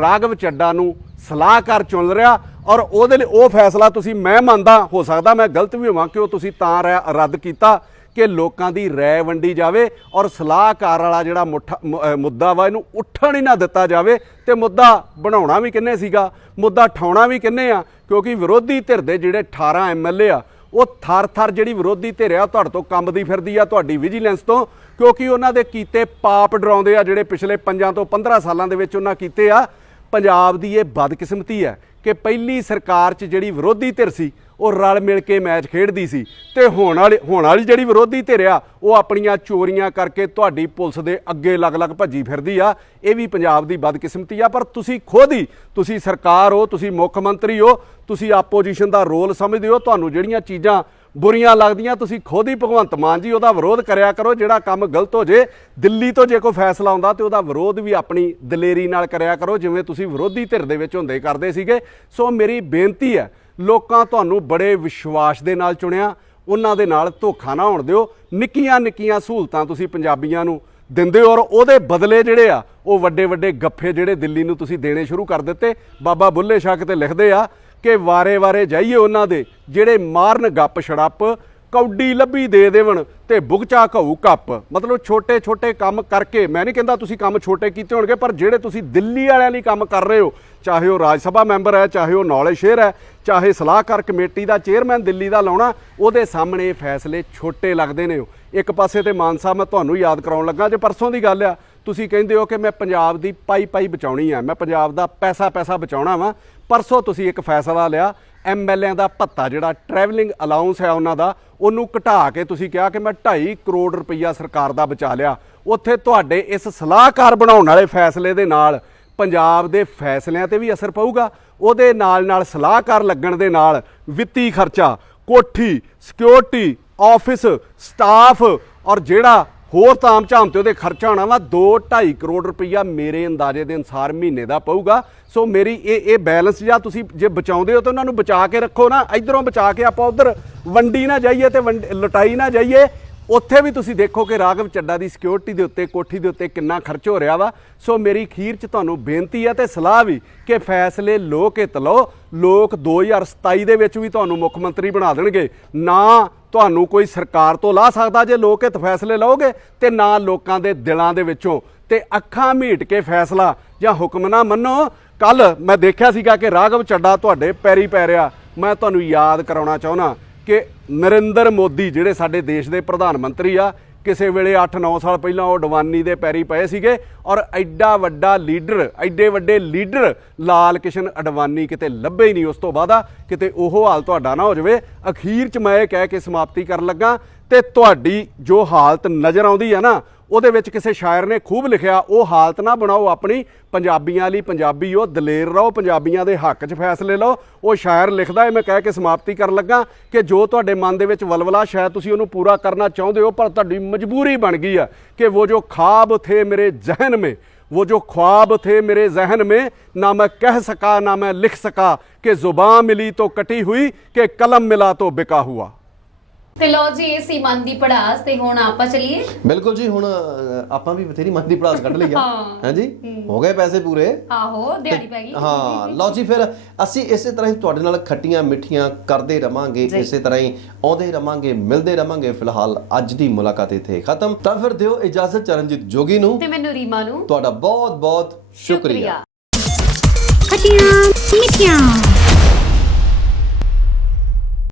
ਰਾਘਵ ਚੱਡਾ ਨੂੰ ਸਲਾਹਕਾਰ ਚੁਣ ਰਿਹਾ ਔਰ ਉਹਦੇ ਲਈ ਉਹ ਫੈਸਲਾ ਤੁਸੀਂ ਮੈਂ ਮੰਨਦਾ ਹੋ ਸਕਦਾ ਮੈਂ ਗਲਤ ਵੀ ਹੋਵਾਂ ਕਿ ਉਹ ਤੁਸੀਂ ਤਾਂ ਰ- ਰੱਦ ਕੀਤਾ। ਕਿ ਲੋਕਾਂ ਦੀ ਰਾਏ ਵੰਡੀ ਜਾਵੇ ਔਰ ਸਲਾਹਕਾਰ ਵਾਲਾ ਜਿਹੜਾ ਮੁੱਠਾ- ਮੁੱਦਾ ਵਾ, ਇਹਨੂੰ ਉੱਠਣ ਹੀ ਨਾ ਦਿੱਤਾ ਜਾਵੇ ਤੇ ਮੁੱਦਾ ਬਣਾਉਣਾ ਵੀ ਕਿੰਨੇ ਸੀਗਾ, ਮੁੱਦਾ ਠਾਉਣਾ ਵੀ ਕਿੰਨੇ ਆ, ਕਿਉਂਕਿ ਵਿਰੋਧੀ ਧਿਰ ਦੇ ਜਿਹੜੇ 18 ਐਮਐਲਏ ਆ, ਉਹ ਥਰ-ਥਰ ਜਿਹੜੀ ਵਿਰੋਧੀ ਧਿਰ ਆ, ਉਹ ਤੁਹਾਡੇ ਤੋਂ ਕੰਬਦੀ ਫਿਰਦੀ ਆ, ਤੁਹਾਡੀ ਵਿਜੀਲੈਂਸ ਤੋਂ, ਕਿਉਂਕਿ ਉਹਨਾਂ ਦੇ ਕੀਤੇ ਪਾਪ ਡਰਾਉਂਦੇ ਆ, ਜਿਹੜੇ ਪਿਛਲੇ 5 ਤੋਂ 15 ਸਾਲਾਂ ਦੇ ਵਿੱਚ ਉਹਨਾਂ ਕੀਤੇ ਆ। ਪੰਜਾਬ ਦੀ ਇਹ ਬਦਕਿਸਮਤੀ ਹੈ ਕਿ ਪਹਿਲੀ ਸਰਕਾਰ 'ਚ ਜਿਹੜੀ ਵਿਰੋਧੀ ਧਿਰ ਸੀ ਉਹ ਰਲ ਮਿਲ ਕੇ ਮੈਚ ਖੇਡਦੀ ਸੀ ਤੇ ਹੁਣ ਵਾਲੀ ਹੁਣ ਵਾਲੀ ਜਿਹੜੀ ਵਿਰੋਧੀ ਧਿਰ ਆ ਉਹ ਆਪਣੀਆਂ ਚੋਰੀਆਂ ਕਰਕੇ ਤੁਹਾਡੀ ਪੁਲਿਸ ਦੇ ਅੱਗੇ ਲੱਗ-ਲੱਗ ਭੱਜੀ ਫਿਰਦੀ ਆ। ਇਹ ਵੀ ਪੰਜਾਬ ਦੀ ਬਦਕਿਸਮਤੀ ਆ, ਪਰ ਤੁਸੀਂ ਖੁਦ ਹੀ, ਤੁਸੀਂ ਸਰਕਾਰ ਹੋ, ਤੁਸੀਂ ਮੁੱਖ ਮੰਤਰੀ ਹੋ, ਤੁਸੀਂ ਆਪੋਜੀਸ਼ਨ ਦਾ ਰੋਲ ਸਮਝਦੇ ਹੋ, ਤੁਹਾਨੂੰ ਜਿਹੜੀਆਂ ਚੀਜ਼ਾਂ ਬੁਰੀਆਂ ਲੱਗਦੀਆਂ, ਤੁਸੀਂ ਖੁਦ ਹੀ ਭਗਵੰਤ ਮਾਨ ਜੀ ਉਹਦਾ ਵਿਰੋਧ ਕਰਿਆ ਕਰੋ, ਜਿਹੜਾ ਕੰਮ ਗਲਤ ਹੋ ਜੇ, ਦਿੱਲੀ ਤੋਂ ਜੇ ਕੋਈ ਫੈਸਲਾ ਆਉਂਦਾ ਤੇ ਉਹਦਾ ਵਿਰੋਧ ਵੀ ਆਪਣੀ ਦਲੇਰੀ ਨਾਲ ਕਰਿਆ ਕਰੋ, ਜਿਵੇਂ ਤੁਸੀਂ ਵਿਰੋਧੀ ਧਿਰ ਦੇ ਵਿੱਚ ਹੁੰਦੇ ਕਰਦੇ ਸੀਗੇ। ਸੋ ਮੇਰੀ ਬੇਨਤੀ ਹੈ ਲੋਕਾਂ ਤੁਹਾਨੂੰ ਬੜੇ ਵਿਸ਼ਵਾਸ ਦੇ ਨਾਲ ਚੁਣਿਆ, ਉਹਨਾਂ ਦੇ ਨਾਲ ਧੋਖਾ ਨਾ ਹੋਣ ਦਿਓ। ਨਿੱਕੀਆਂ ਨਿੱਕੀਆਂ ਸਹੂਲਤਾਂ ਤੁਸੀਂ ਪੰਜਾਬੀਆਂ ਨੂੰ ਦਿੰਦੇ ਹੋ ਔਰ ਉਹਦੇ ਬਦਲੇ ਜਿਹੜੇ ਆ, ਉਹ ਵੱਡੇ ਵੱਡੇ ਗੱਫੇ ਜਿਹੜੇ ਦਿੱਲੀ ਨੂੰ ਤੁਸੀਂ ਦੇਣੇ ਸ਼ੁਰੂ ਕਰ ਦਿੱਤੇ। ਬਾਬਾ ਬੁੱਲੇ ਸ਼ਾਹ ਕਿਤੇ ਲਿਖਦੇ ਆ ਕਿ ਵਾਰੇ-ਵਾਰੇ ਜਾਈਏ ਉਹਨਾਂ ਦੇ, ਜਿਹੜੇ ਮਾਰਨ ਗੱਪ ਛੜੱਪ ਕੌਡੀ ਲੱਭੀ ਦੇ ਦੇਵਣ ਤੇ ਬੁਗਚਾ ਘਊ ਕੱਪ। ਮਤਲਬ ਛੋਟੇ ਛੋਟੇ ਕੰਮ ਕਰਕੇ, ਮੈਂ ਨਹੀਂ ਕਹਿੰਦਾ ਤੁਸੀਂ ਕੰਮ ਛੋਟੇ ਕੀਤੇ ਹੋਣਗੇ, ਪਰ ਜਿਹੜੇ ਤੁਸੀਂ ਦਿੱਲੀ ਵਾਲਿਆਂ ਲਈ ਕੰਮ ਕਰ ਰਹੇ ਹੋ, ਚਾਹੇ ਉਹ ਰਾਜ ਸਭਾ ਮੈਂਬਰ ਹੈ, ਚਾਹੇ ਉਹ ਨੌਲੇਜ ਸ਼ੇਰ ਹੈ, ਚਾਹੇ ਸਲਾਹਕਾਰ ਕਮੇਟੀ ਦਾ ਚੇਅਰਮੈਨ ਦਿੱਲੀ ਦਾ ਲਾਉਣਾ, ਉਹਦੇ ਸਾਹਮਣੇ ਇਹ ਫੈਸਲੇ ਛੋਟੇ ਲੱਗਦੇ ਨੇ ਇੱਕ ਪਾਸੇ ਤੇ ਮਾਨ ਸਾਹਿਬ ਮੈਂ ਤੁਹਾਨੂੰ ਯਾਦ ਕਰਾਉਣ ਲੱਗਾ, ਜੇ ਪਰਸੋਂ ਦੀ ਗੱਲ ਆ, ਤੁਸੀਂ ਕਹਿੰਦੇ ਹੋ ਕਿ ਮੈਂ ਪੰਜਾਬ ਦੀ ਪਾਈ ਪਾਈ ਬਚਾਉਣੀ ਆ, ਮੈਂ ਪੰਜਾਬ ਦਾ ਪੈਸਾ ਪੈਸਾ ਬਚਾਉਣਾ ਵਾ। ਪਰਸੋਂ ਤੁਸੀਂ ਇੱਕ ਫੈਸਲਾ ਲਿਆ ਐਮਐਲਏਆਂ ਦਾ ਭੱਤਾ ਜਿਹੜਾ ਟਰੈਵਲਿੰਗ ਅਲਾਉਂਸ ਹੈ ਉਹਨਾਂ ਦਾ, ਉਹਨੂੰ ਘਟਾ ਕੇ ਤੁਸੀਂ ਕਿਹਾ ਕਿ ਮੈਂ 2.5 ਕਰੋੜ ਰੁਪਈਆ ਸਰਕਾਰ ਦਾ ਬਚਾ ਲਿਆ। ਉੱਥੇ ਤੁਹਾਡੇ ਇਸ ਸਲਾਹਕਾਰ ਬਣਾਉਣ ਵਾਲੇ ਫੈਸਲੇ ਦੇ ਨਾਲ, ਪੰਜਾਬ ਦੇ ਫੈਸਲਿਆਂ ਤੇ ਵੀ ਅਸਰ ਪਊਗਾ। ਉਹਦੇ ਨਾਲ ਨਾਲ ਸਲਾਹਕਾਰ ਲੱਗਣ ਦੇ ਨਾਲ ਵਿੱਤੀ ਖਰਚਾ, ਕੋਠੀ ਸਿਕਿਉਰਿਟੀ ਆਫਿਸ ਸਟਾਫ ਔਰ ਜਿਹੜਾ ਹੋਰ ਤਾਮ ਝਾਮ ਤੇ ਉਹਦੇ ਖਰਚਾ ਹੋਣਾ ਵਾ 2.5 ਕਰੋੜ ਰੁਪਈਆ ਮੇਰੇ ਅੰਦਾਜ਼ੇ ਦੇ ਅਨਸਾਰ ਮਹੀਨੇ ਦਾ ਪਊਗਾ। ਸੋ ਮੇਰੀ ਇਹ ਇਹ ਬੈਲੈਂਸ ਜਾਂ ਤੁਸੀਂ ਜੇ ਬਚਾਉਂਦੇ ਹੋ ਤਾਂ ਉਹਨਾਂ ਨੂੰ ਬਚਾ ਕੇ ਰੱਖੋ ਨਾ। ਇਧਰੋਂ ਬਚਾ ਕੇ ਆਪਾਂ ਉਧਰ ਵੰਡੀ ਨਾ ਜਾਈਏ ਤੇ ਵੰਡ- ਲੁਟਾਈ ਨਾ ਜਾਈਏ। ਉੱਥੇ ਵੀ ਤੁਸੀਂ ਦੇਖੋ ਕਿ ਰਾਘਵ ਚੱਡਾ ਦੀ ਸਿਕਿਉਰਿਟੀ ਦੇ ਉੱਤੇ, ਕੋਠੀ ਦੇ ਉੱਤੇ ਕਿੰਨਾ ਖਰਚ ਹੋ ਰਿਹਾ ਵਾ। ਸੋ ਮੇਰੀ ਖੀਰ 'ਚ ਤੁਹਾਨੂੰ ਬੇਨਤੀ ਹੈ ਤੇ ਸਲਾਹ ਵੀ ਕਿ ਫੈਸਲੇ ਲੋਕ ਹਿੱਤ ਲਓ ਲੋਕ 2027 ਦੇ ਵਿੱਚ ਵੀ ਤੁਹਾਨੂੰ ਮੁੱਖ ਮੰਤਰੀ ਬਣਾ ਦੇਣਗੇ। ਨਾ ਤੁਹਾਨੂੰ ਕੋਈ ਸਰਕਾਰ ਤੋਂ ਲਾ ਸਕਦਾ ਜੇ ਲੋਕ ਹਿੱਤ ਫੈਸਲੇ ਲਓਗੇ ਤੇ ਨਾ ਲੋਕਾਂ ਦੇ ਦਿਲਾਂ ਦੇ ਵਿੱਚੋਂ ਤੇ ਅੱਖਾਂ ਮੀਟ ਕੇ ਫੈਸਲਾ ਜਾਂ ਹੁਕਮ ਨਾ ਮੰਨੋ। ਕੱਲ ਮੈਂ ਦੇਖਿਆ ਸੀਗਾ ਕਿ ਰਾਘਵ ਚੱਡਾ ਤੁਹਾਡੇ ਪੈਰੀ ਪੈ ਰਿਹਾ। ਮੈਂ ਤੁਹਾਨੂੰ ਯਾਦ ਕਰਾਉਣਾ ਚਾਹੁੰਦਾ ਕਿ ਨਰਿੰਦਰ ਮੋਦੀ, ਜਿਹੜੇ ਸਾਡੇ ਦੇਸ਼ ਦੇ ਪ੍ਰਧਾਨ ਮੰਤਰੀ ਆ ਕਿਸੇ ਵੇਲੇ 8-9 ਸਾਲ ਪਹਿਲਾਂ ਉਹ ਅਡਵਾਨੀ ਦੇ ਪੈਰੀ ਪਏ ਸੀਗੇ ਔਰ ਐਡਾ ਵੱਡਾ ਲੀਡਰ, ਐਡੇ ਵੱਡੇ ਲੀਡਰ ਲਾਲ ਕਿਸ਼ਨ ਅਡਵਾਨੀ ਕਿਤੇ ਲੱਭੇ ਹੀ ਨਹੀਂ। ਉਸ ਤੋਂ ਬਾਅਦ ਕਿਤੇ ਉਹ ਹਾਲ ਤੁਹਾਡਾ ਨਾ ਹੋ ਜਾਵੇ। ਅਖੀਰ 'ਚ ਮੈਂ ਇਹ ਕਹਿ ਕੇ ਸਮਾਪਤੀ ਕਰਨ ਲੱਗਾ, ਤੇ ਤੁਹਾਡੀ ਜੋ ਹਾਲਤ ਨਜ਼ਰ ਆਉਂਦੀ ਹੈ ਨਾ ਉਹਦੇ ਵਿੱਚ ਕਿਸੇ ਸ਼ਾਇਰ ਨੇ ਖੂਬ ਲਿਖਿਆ ਉਹ ਹਾਲਤ ਨਾ ਬਣਾਓ ਆਪਣੀ ਪੰਜਾਬੀਆਂ ਲਈ ਪੰਜਾਬੀ ਉਹ ਦਲੇਰ ਰਹੋ ਪੰਜਾਬੀਆਂ ਦੇ ਹੱਕ 'ਚ ਫੈਸਲੇ ਲਓ ਉਹ ਸ਼ਾਇਰ ਲਿਖਦਾ ਹੈ ਮੈਂ ਕਹਿ ਕੇ ਸਮਾਪਤੀ ਕਰਨ ਲੱਗਾ ਕਿ ਜੋ ਤੁਹਾਡੇ ਮਨ ਦੇ ਵਿੱਚ ਵਲਵਲਾ ਸ਼ਾਇਦ ਤੁਸੀਂ ਉਹਨੂੰ ਪੂਰਾ ਕਰਨਾ ਚਾਹੁੰਦੇ ਹੋ ਪਰ ਤੁਹਾਡੀ ਮਜਬੂਰੀ ਬਣ ਗਈ ਆ ਕਿ ਉਹ ਜੋ ਖਾਬ ਥੇ ਮੇਰੇ ਜ਼ਹਿਨ में वो जो ख्वाब थे मेरे जहन में ना मैं कह सका ना मैं लिख सका कि जुबान मिली तो कटी हुई कि कलम मिला तो बिका हुआ ਤੇ ਲੋ ਜੀ ਇਹ ਸੀ ਮਨ ਦੀ ਪੜਾਸ ਤੇ ਹੁਣ ਆਪਾਂ ਚਲੀਏ। ਬਿਲਕੁਲ ਜੀ ਹੁਣ ਅ, ਆਪਾਂ ਵੀ ਬਥੇਰੀ ਮਨ ਦੀ ਪੜਾਸ ਕੱਢ ਲਈ ਆ। ਹਾਂ। ਹਾਂਜੀ? ਹੋ। ਗਏ ਪੈਸੇ ਪੂਰੇ? ਆਹੋ ਦਿਹਾੜੀ ਪੈ ਗਈ। ਹਾਂ ਲਓ ਜੀ ਫਿਰ ਅਸੀਂ ਇਸੇ ਤਰ੍ਹਾਂ ਹੀ ਤੁਹਾਡੇ ਨਾਲ ਖੱਟੀਆਂ ਮਿੱਠੀਆਂ ਕਰਦੇ ਰਵਾਂਗੇ। ਇਸੇ ਤਰ੍ਹਾਂ ਹੀ ਆਉਂਦੇ ਰਵਾਂਗੇ ਮਿਲਦੇ ਰਵਾਂਗੇ। ਫਿਲਹਾਲ ਅੱਜ ਦੀ ਮੁਲਾਕਾਤ ਇੱਥੇ ਖਤਮ। ਤਾਂ ਫਿਰ ਦਿਓ ਇਜਾਜ਼ਤ ਚਰਨਜੀਤ ਜੋਗੀ ਨੂੰ। ਤੇ ਮੈਨੂੰ ਰੀਮਾ ਨੂੰ। ਤੁਹਾਡਾ ਬਹੁਤ ਬਹੁਤ ਸ਼ੁਕਰੀਆ। ਖਟੀਆਂ ਮਿੱਠੀਆਂ।